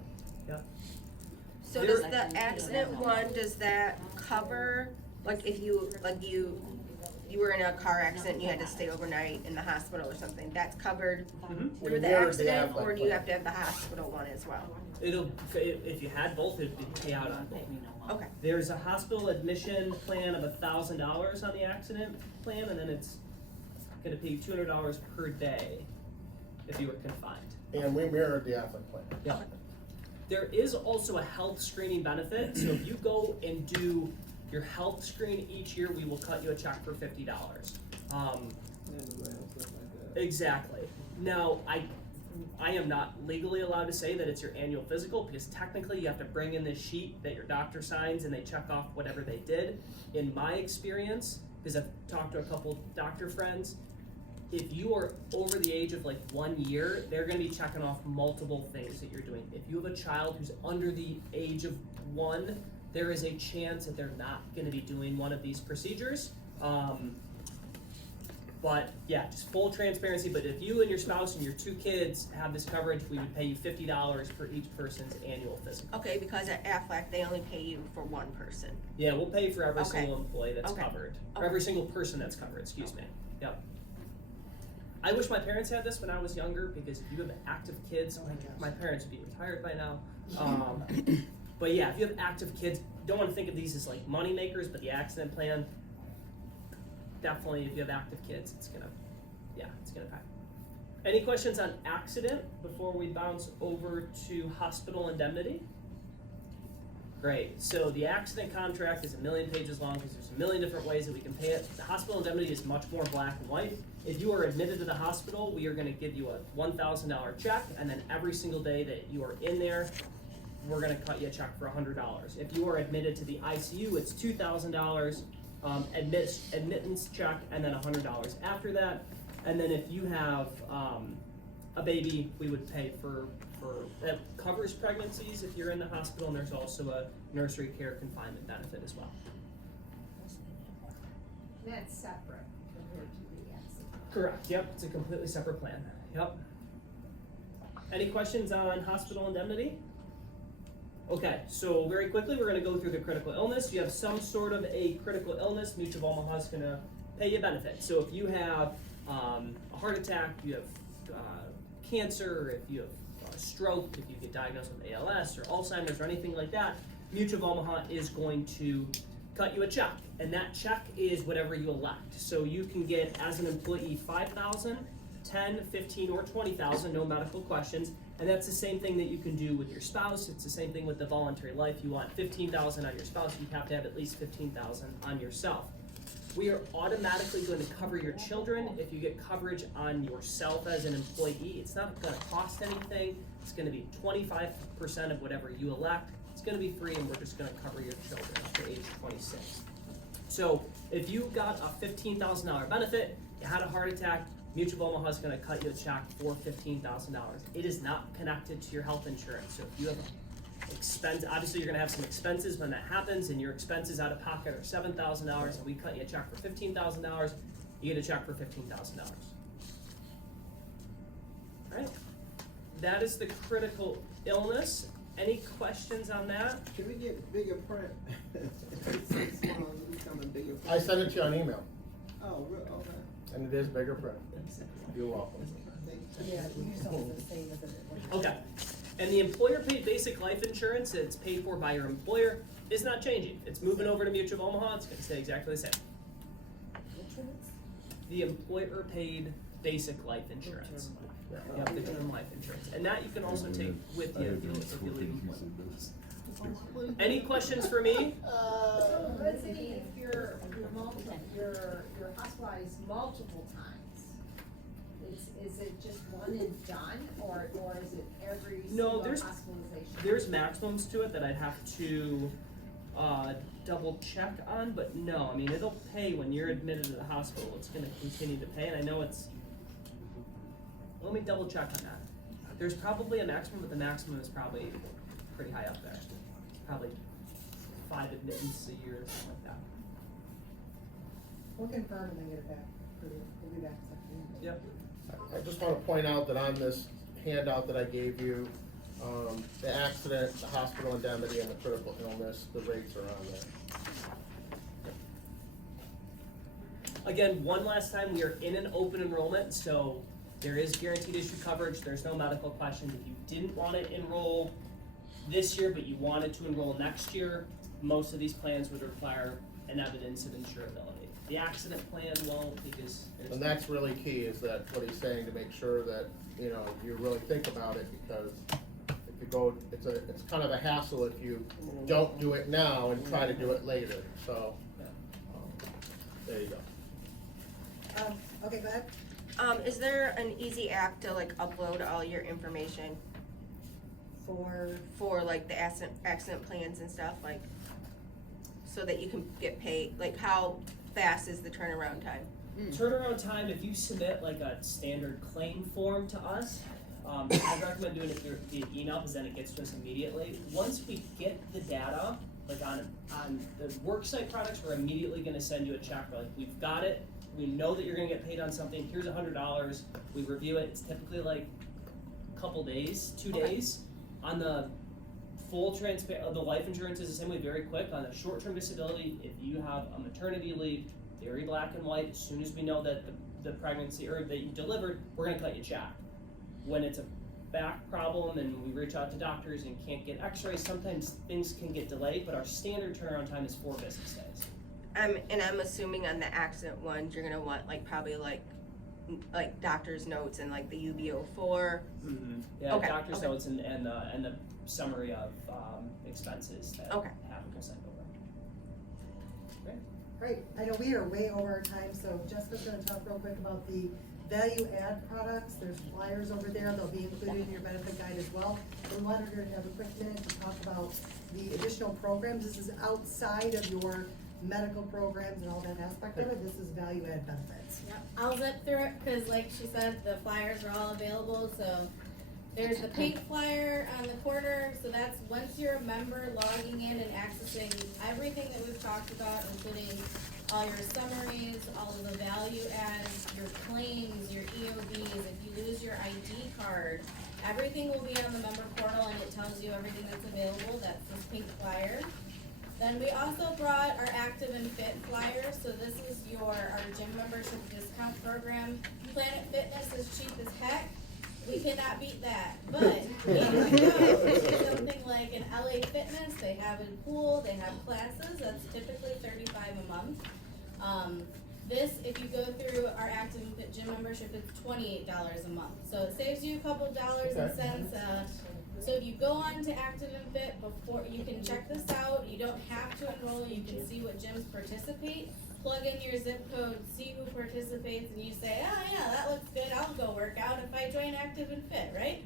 So does the accident one, does that cover, like if you were in a car accident and you had to stay overnight in the hospital or something, that's covered We through the mirrored the accident, Aflac or do you plan. have to have the hospital one as well? If you had both, it'd pay out on both. Okay. There's a hospital admission plan of $1,000 on the accident plan, and then it's gonna pay you $200 per day if you were confined. And we mirrored the Aflac plan. Yeah. There is also a health screening benefit, so if you go and do your health screen each year, we will cut you a check for $50. Exactly. Now, I am not legally allowed to say that it's your annual physical, because technically you have to bring in this sheet that your doctor signs and they check off whatever they did. In my experience, because I've talked to a couple doctor friends, if you are over the age of like 1 year, they're gonna be checking off multiple things that you're doing. If you have a child who's under the age of 1, there is a chance that they're not gonna be doing one of these procedures. But yeah, just full transparency, but if you and your spouse and your 2 kids have this coverage, we would pay you $50 for each person's annual physical. Okay, because at Aflac, they only pay you for one person. Yeah, we'll pay for every Okay. single employee that's Okay. covered, or Okay. every single person that's covered, excuse me, yep. I wish my parents had this when I was younger, because if you have active kids, my parents would be retired by now. But yeah, if you have active kids, don't want to think of these as like money makers, but the accident plan, definitely if you have active kids, it's gonna pay. Any questions on accident before we bounce over to hospital indemnity? Great, so the accident contract is 1,000,000 pages long because there's 1,000,000 different ways that we can pay it. The hospital indemnity is much more black and white. If you are admitted to the hospital, we are gonna give you a $1,000 check, and then every single day that you are in there, we're gonna cut you a check for $100. If you are admitted to the ICU, it's $2,000, admittance check, and then $100 after that. And then if you have a baby, we would pay for that covers pregnancies if you're in the hospital, and there's also a nursery care confinement benefit as well. That's separate compared to the accident. Correct, yep, it's a completely separate plan, yep. Any questions on hospital indemnity? Okay, so very quickly, we're gonna go through the critical illness. You have some sort of a critical illness, Mutual of Omaha is gonna pay you a benefit. So if you have a heart attack, you have cancer, if you have a stroke, if you get diagnosed with ALS or Alzheimer's or anything like that, Mutual of Omaha is going to cut you a check, and that check is whatever you elect. So you can get, as an employee, $5,000, $10,000, $15,000, or $20,000, no medical questions, and that's the same thing that you can do with your spouse. It's the same thing with the voluntary life. You want $15,000 on your spouse, you have to have at least $15,000 on yourself. We are automatically going to cover your children if you get coverage on yourself as an employee. It's not going to cost anything. It's going to be 25% of whatever you elect. It's going to be free, and we're just going to cover your children up to age 26. So if you got a $15,000 benefit, you had a heart attack, Mutual of Omaha is going to cut you a check for $15,000. It is not connected to your health insurance. So if you have expense, obviously you're gonna have some expenses when that happens, and your expenses out of pocket are $7,000, and we cut you a check for $15,000, you get a check for $15,000. Alright, that is the critical illness. Any questions on that? Can we get bigger print? It's becoming bigger print. I sent it to you on email, Oh, real, okay. and it is bigger print. You're welcome. Yeah, you saw the same as it was. Okay, and the employer paid basic life insurance that's paid for by your employer is not changing. It's moving over to Mutual of Omaha, it's gonna stay exactly the same. The employer paid basic life insurance. You have the term life insurance, and that you can also take with you if you leave employment. Any questions for me? So let's say if you're hospitalized multiple times, is it just one and done, or is it every No, single there's hospitalization? maximums to it that I'd have to double check on, but no, I mean, it'll pay when you're admitted to the hospital. It's gonna continue to pay, and I know it's, let me double check on that. There's probably a maximum, but the maximum is probably pretty high up there. Probably 5 admittance a year or something like that. We'll confirm and then get it back. We'll be back this afternoon. Yep. I just want to point out that on this handout that I gave you, the accident, the hospital indemnity, and the critical illness, the rates are on there. Again, one last time, we are in an open enrollment, so there is guaranteed issue coverage. There's no medical questions. If you didn't want to enroll this year, but you wanted to enroll next year, most of these plans would require an evidence of insurability. The accident plan won't, because there's. And that's really key, is that what he's saying, to make sure that, you know, you really think about it, because if you go, it's kind of a hassle if you don't do it now and try to do it later, so, there you go. Okay, go ahead. Is there an easy app to like upload all your information for like the accident plans and stuff, like, so that you can get paid? Like, how fast is the turnaround time? Turnaround time, if you submit like a standard claim form to us, I recommend doing it via email, because then it gets to us immediately. Once we get the data, like on the worksite products, we're immediately gonna send you a check. We're like, we've got it, we know that you're gonna get paid on something, here's $100, we review it, it's typically like a couple days, 2 days. On the full the life insurance is the same way, very quick. On the short-term disability, if you have a maternity leave, very black and white, as soon as we know that the pregnancy, or that you delivered, we're gonna cut you a check. When it's a back problem and we reach out to doctors and can't get x-rays, sometimes things can get delayed, but our standard turnaround time is 4 business days. And I'm assuming on the accident ones, you're gonna want like probably like doctor's notes and like the UBO4. Yeah, Okay, doctor's okay. notes and the summary of expenses that Okay. happen will send over. Great. Great, I know we are way over our time, so Jessica's gonna talk real quick about the value add products. There's flyers over there, they'll be included in your benefit guide as well. We wanted her to have a quick minute to talk about the additional programs. This is outside of your medical programs and all that aspect of it. This is value add benefits. Yep, I'll zip through it, cause like she said, the flyers are all available, so there's the pink flyer on the corner, so that's once you're a member logging in and accessing everything that we've talked about, including all your summaries, all of the value adds, your claims, your EOBs, if you lose your ID card, everything will be on the member portal and it tells you everything that's available. That's this pink flyer. Then we also brought our Active and Fit flyer, so this is our gym membership discount program. Planet Fitness is cheap as heck. We cannot beat that, but if you go to something like an LA Fitness, they have a pool, they have classes, that's typically $35 a month. This, if you go through our Active and Fit gym membership, it's $28 a month, so it saves you a couple dollars and cents. So if you go on to Active and Fit before, you can check this out, you don't have to enroll, you can see what gyms participate. Plug in your zip code, see who participates, and you say, oh yeah, that looks good, I'll go work out if I join Active and Fit, right?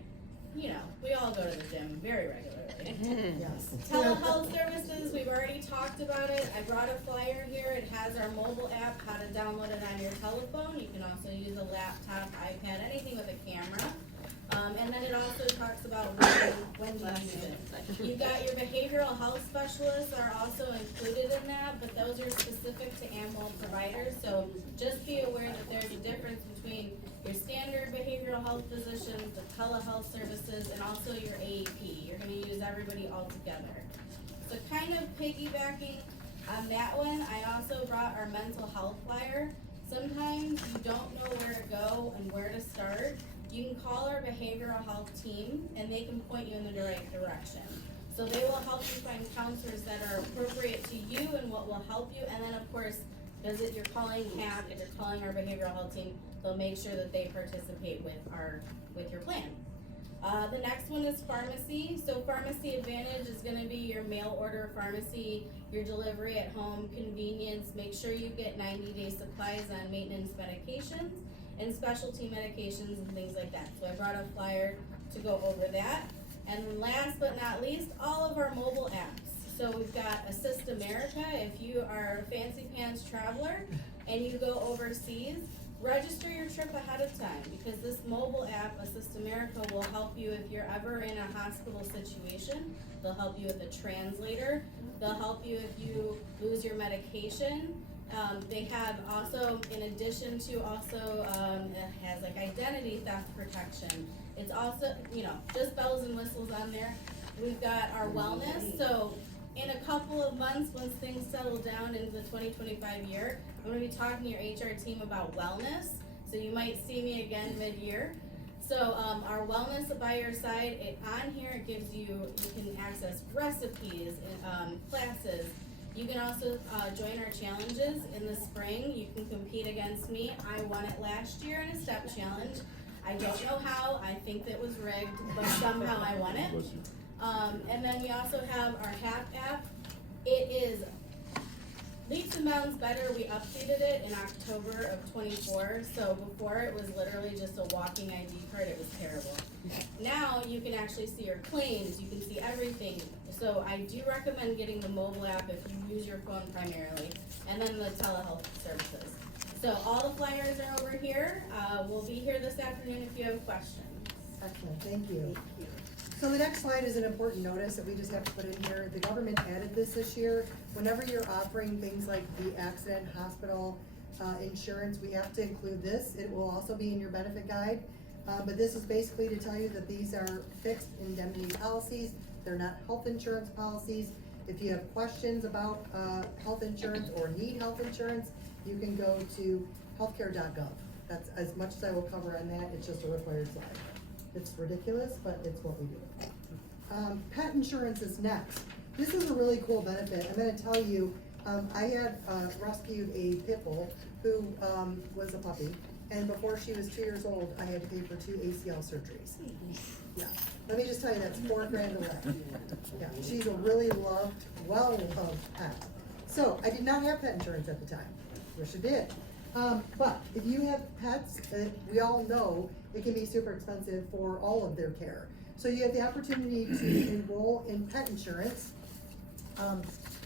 You know, we all go to the gym very regularly. Yes. Telehealth services, we've already talked about it. I brought a flyer here. It has our mobile app, how to download it on your telephone. You can also use a laptop, iPad, anything with a camera. And then it also talks about when you use it. You've got your behavioral health specialists are also included in that, but those are specific to AMWEL providers. So just be aware that there's a difference between your standard behavioral health physicians, the telehealth services, and also your AEP. You're gonna use everybody all together. So kind of piggybacking on that one, I also brought our mental health flyer. Sometimes you don't know where to go and where to start. You can call our behavioral health team and they can point you in the right direction. So they will help you find counselors that are appropriate to you and what will help you. And then of course, because if you're calling CAP, if you're calling our behavioral health team, they'll make sure that they participate with your plan. The next one is pharmacy. So Pharmacy Advantage is gonna be your mail order pharmacy, your delivery at home, convenience. Make sure you get 90-day supplies on maintenance medications and specialty medications and things like that. So I brought a flyer to go over that. And last but not least, all of our mobile apps. So we've got Assist America. If you are a fancy pants traveler and you go overseas, register your trip ahead of time because this mobile app, Assist America, will help you if you're ever in a hospital situation. They'll help you with a translator. They'll help you if you lose your medication. They have also, in addition to also, it has like identity theft protection. It's also, just bells and whistles on there. We've got our wellness. So in a couple of months, once things settle down into the 2025 year, I'm gonna be talking to your HR team about wellness. So you might see me again mid-year. So our wellness by your side, on here it gives you can access recipes, classes. You can also join our challenges in the spring. You can compete against me. I won it last year in a step challenge. I don't know how, I think that was rigged, but somehow I won it. And then we also have our HAP app. It is leaps and bounds better. We updated it in October of 24. So before it was literally just a walking ID card. It was terrible. Now you can actually see your claims. You can see everything. So I do recommend getting the mobile app if you use your phone primarily. And then the telehealth services. So all the flyers are over here. We'll be here this afternoon if you have questions. Excellent, thank you. So the next slide is an important notice that we just have to put in here. The government added this year. Whenever you're offering things like the accident, hospital, insurance, we have to include this. It will also be in your benefit guide. But this is basically to tell you that these are fixed indemnity policies. They're not health insurance policies. If you have questions about health insurance or need health insurance, you can go to healthcare.gov. That's as much as I will cover on that. It's just a required slide. It's ridiculous, but it's what we do. Pet insurance is next. This is a really cool benefit. I'm gonna tell you, I had rescued a pit bull who was a puppy, and before she was 2 years old, I had to pay for 2 ACL surgeries. Yeah, let me just tell you, that's $4,000 away. Yeah, she's a really loved, well-loved pet. So I did not have pet insurance at the time. Wish I did. But if you have pets, we all know it can be super expensive for all of their care. So you have the opportunity to enroll in pet insurance.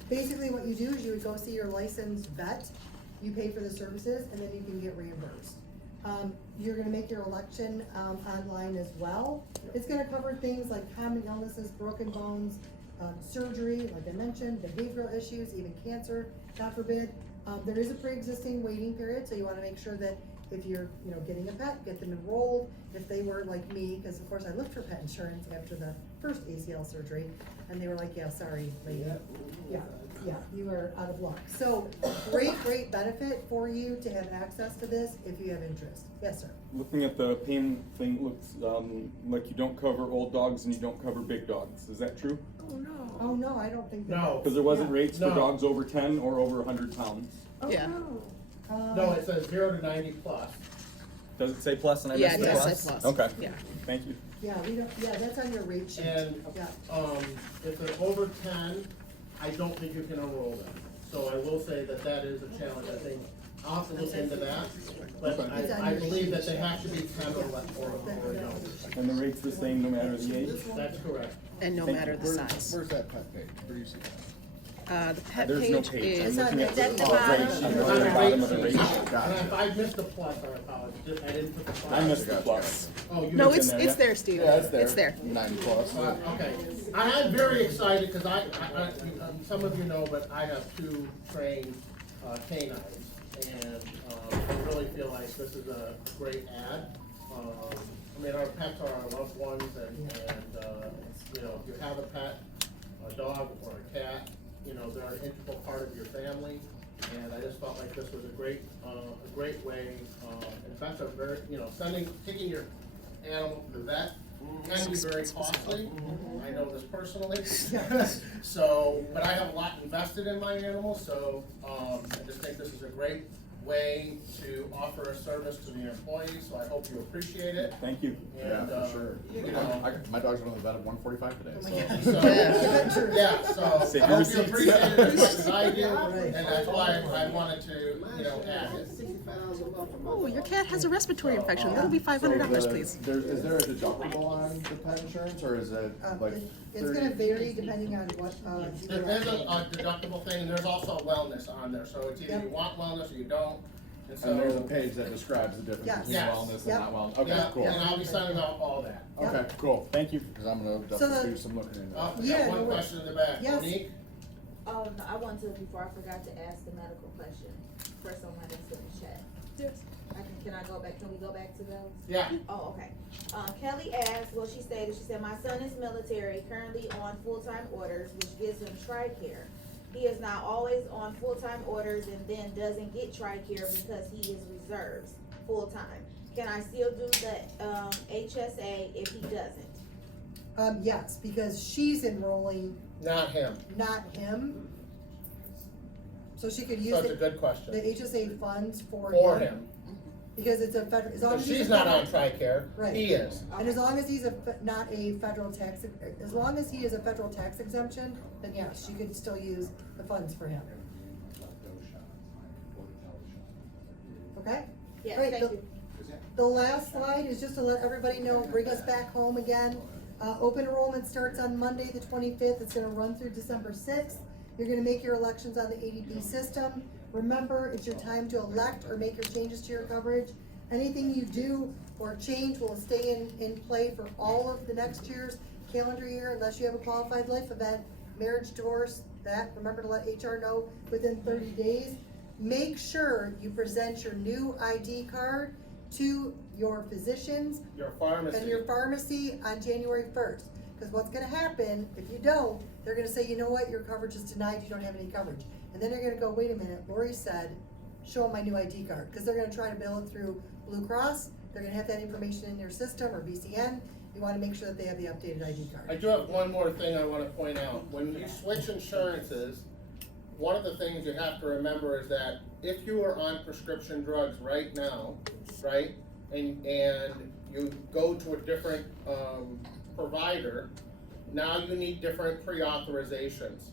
Basically what you do is you would go see your licensed vet, you pay for the services, and then you can get reimbursed. You're gonna make your election online as well. It's gonna cover things like common illnesses, broken bones, surgery, like I mentioned, behavioral issues, even cancer, God forbid. There is a pre-existing waiting period, so you wanna make sure that if you're, getting a pet, get them enrolled. If they were like me, because of course I looked for pet insurance after the first ACL surgery, and they were like, yeah, sorry, lady. Yeah, you are out of luck. So, great benefit for you to have access to this if you have interest. Yes, sir. Looking at the pain thing, looks like you don't cover old dogs and you don't cover big dogs. Is that true? Oh, no, I don't think that. No. Because there wasn't Yeah. rates for No. dogs over 10 or over 100 pounds. Oh, Yeah. no. No, it says 0 to 90 plus. Does it say plus and I Yeah, missed it the does plus? say plus. Okay. Yeah. Thank you. Yeah, we don't, yeah, that's on your rate sheet. And, Yeah. if they're over 10, I don't think you can enroll them. So I will say that that is a challenge, I think. I'll have to look into that, but I believe that they have to be 10 or less or no. And the rate's the same no matter the age? That's correct. And no Thank matter you. the size. Where's that pet page? Where do you see that? The pet There's no page page. I'm is, looking at It's at the the bottom. rate sheet. On At the the bottom of the rate rate sheet. sheet. And if I missed the plus, I apologize. I didn't put the plus. I missed the plus. Oh, you no, did. it's, in there, it's yeah? there, Steve. Yeah, it's there. It's there. 90 plus. Okay, I'm very excited because some of you know, but I have 2 trained canines, and I really feel like this is a great ad. I mean, our pets are our loved ones, and if you have a pet, a dog or a cat, they're an integral part of your family, and I just felt like this was a great way. And vets are very, taking your animal to the vet can be very costly. I know this personally. So, but I have a lot invested in my animals, so I just think this is a great way to offer a service to the employees, so I hope you appreciate it. Thank you. And, Yeah, for sure. My dog's been on the vet at 145 today. So, so Save I your hope you receipts. appreciate it as much as I do, and that's why I wanted to, add it. Oh, your cat has a respiratory infection. That'll be $500, please. Is there a deductible on the pet insurance, or is it like It's gonna vary depending on what, There's a deductible thing, and there's also wellness on there, so it's either you want wellness or you don't. And so, and there's a page that describes the difference between Yes. wellness and Yep. not wellness? Okay, yeah, cool. and I'll be sending out all that. Okay, cool. Thank you. Because I'm gonna So definitely the- do some looking into I that. Yeah, got no one worries. question in the back. Yes. Monique? Oh, no, I wanted to, before I forgot to ask the medical question, for someone that's in the chat. Yes. Can I go back, can we go back to those? Yeah. Oh, okay. Kelly asked, she said, my son is military, currently on full-time orders, which gives him TRICARE. He is not always on full-time orders and then doesn't get TRICARE because he is reserves, full-time. Can I still do the, HSA if he doesn't? yes, because she's enrolling, Not him. not him. So she could use So it's a the good question. HSA funds for him. Because it's a federal, as long But as he's she's a not on federal- TRICARE. Right. He is. And as long as he's not a federal tax, as long as he is a federal tax exemption, then yes, she could still use the funds for him. Okay? Yes, Right, thank the- you. The last slide is just to let everybody know, bring us back home again. Open enrollment starts on Monday, the 25th. It's gonna run through December 6th. You're gonna make your elections on the ADP system. Remember, it's your time to elect or make your changes to your coverage. Anything you do or change will stay in play for all of the next year's calendar year unless you have a qualified life event, marriage, divorce, that. Remember to let HR know within 30 days. Make sure you present your new ID card to your physicians Your pharmacy. and your pharmacy on January 1st. Because what's gonna happen, if you don't, they're gonna say, you know what, your coverage is denied, you don't have any coverage. And then they're gonna go, wait a minute, Lori said, show them my new ID card. Because they're gonna try to bill it through Blue Cross, they're gonna have that information in their system, or BCN, you wanna make sure that they have the updated ID card. I do have one more thing I wanna point out. When you switch insurances, one of the things you have to remember is that if you are on prescription drugs right now, right, and you go to a different, provider, now you need different pre-authorizations.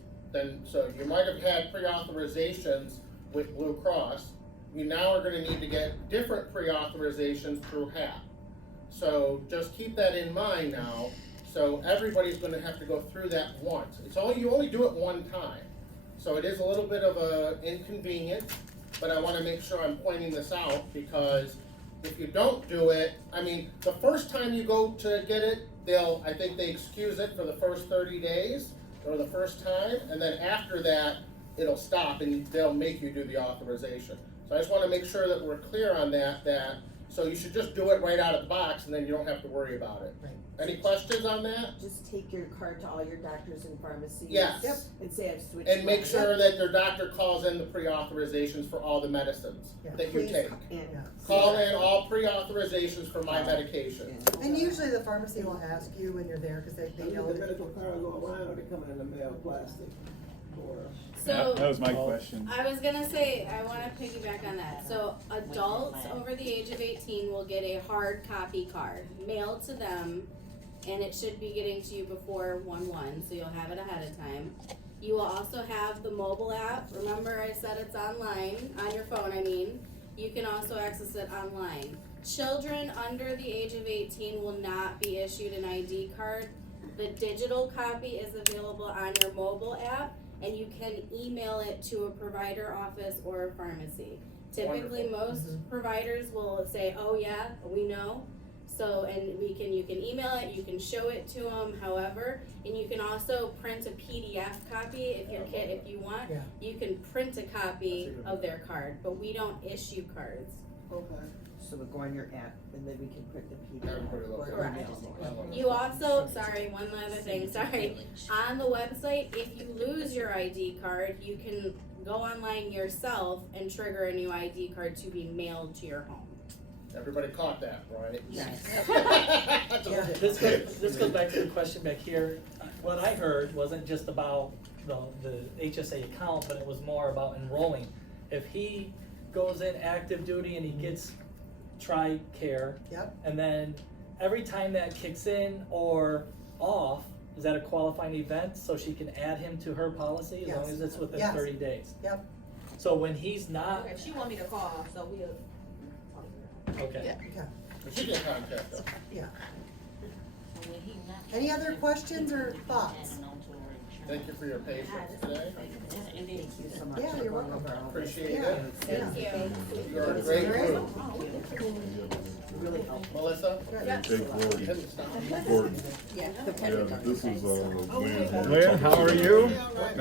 So you might have had pre-authorizations with Blue Cross, you now are gonna need to get different pre-authorizations through HAP. So just keep that in mind now, so everybody's gonna have to go through that once. You only do it one time. So it is a little bit of a inconvenience, but I wanna make sure I'm pointing this out, because if you don't do it, I mean, the first time you go to get it, I think they excuse it for the first 30 days, or the first time, and then after that, it'll stop and they'll make you do the authorization. So I just wanna make sure that we're clear on that, so you should just do it right out of the box and then you don't have to worry about it. Right. Any questions on that? Just take your card to all your doctors and pharmacies. Yes. Yep. And say I've switched. And make mine." sure that their doctor calls in the pre-authorizations for all the medicines Yeah. that you Please, take. and- Call in all pre-authorizations for my medication. And usually the pharmacy will ask you when you're there, cause they know. the medical card go around, or they come in the mail plastic, or? So. That was my question. I was gonna say, I wanna piggyback on that. So adults over the age of 18 will get a hard copy card mailed to them, and it should be getting to you before 1/1, so you'll have it ahead of time. You will also have the mobile app. Remember I said it's online, on your phone I mean. You can also access it online. Children under the age of 18 will not be issued an ID card. The digital copy is available on your mobile app, and you can email it to a provider office or a pharmacy. Typically, Wonderful. most providers will say, oh yeah, we know. So, and you can email it, you can show it to them, however, and you can also print a PDF copy if you want. Yeah. You can print a copy of their card, but we don't issue cards. Okay. So we go on your app, and then we can print the PDF. Everybody loves or it. email them. You also, sorry, one other thing, sorry. On the website, if you lose your ID card, you can go online yourself and trigger a new ID card to be mailed to your home. Everybody caught that, right? Yes. Yeah. This goes back to the question back here. What I heard wasn't just about the HSA account, but it was more about enrolling. If he goes in active duty and he gets TRICARE, Yep. and then every time that kicks in or off, is that a qualifying event, so she can add him to her policy as long Yes. as it's within Yes. 30 days? Yep. So when he's not, Okay, she want me to call, so we'll. okay. Yeah. Okay, But you can contact them. yeah. Any other questions or thoughts? Thank you for your patience today. Thank you so much. Yeah, for you're going welcome. over all this. Appreciate Yeah. it. Thank you. You're a great group. Really helpful. Melissa? Yep. Didn't stop. Yeah. Yeah, this is Lynn. Lynn, how are you? Nice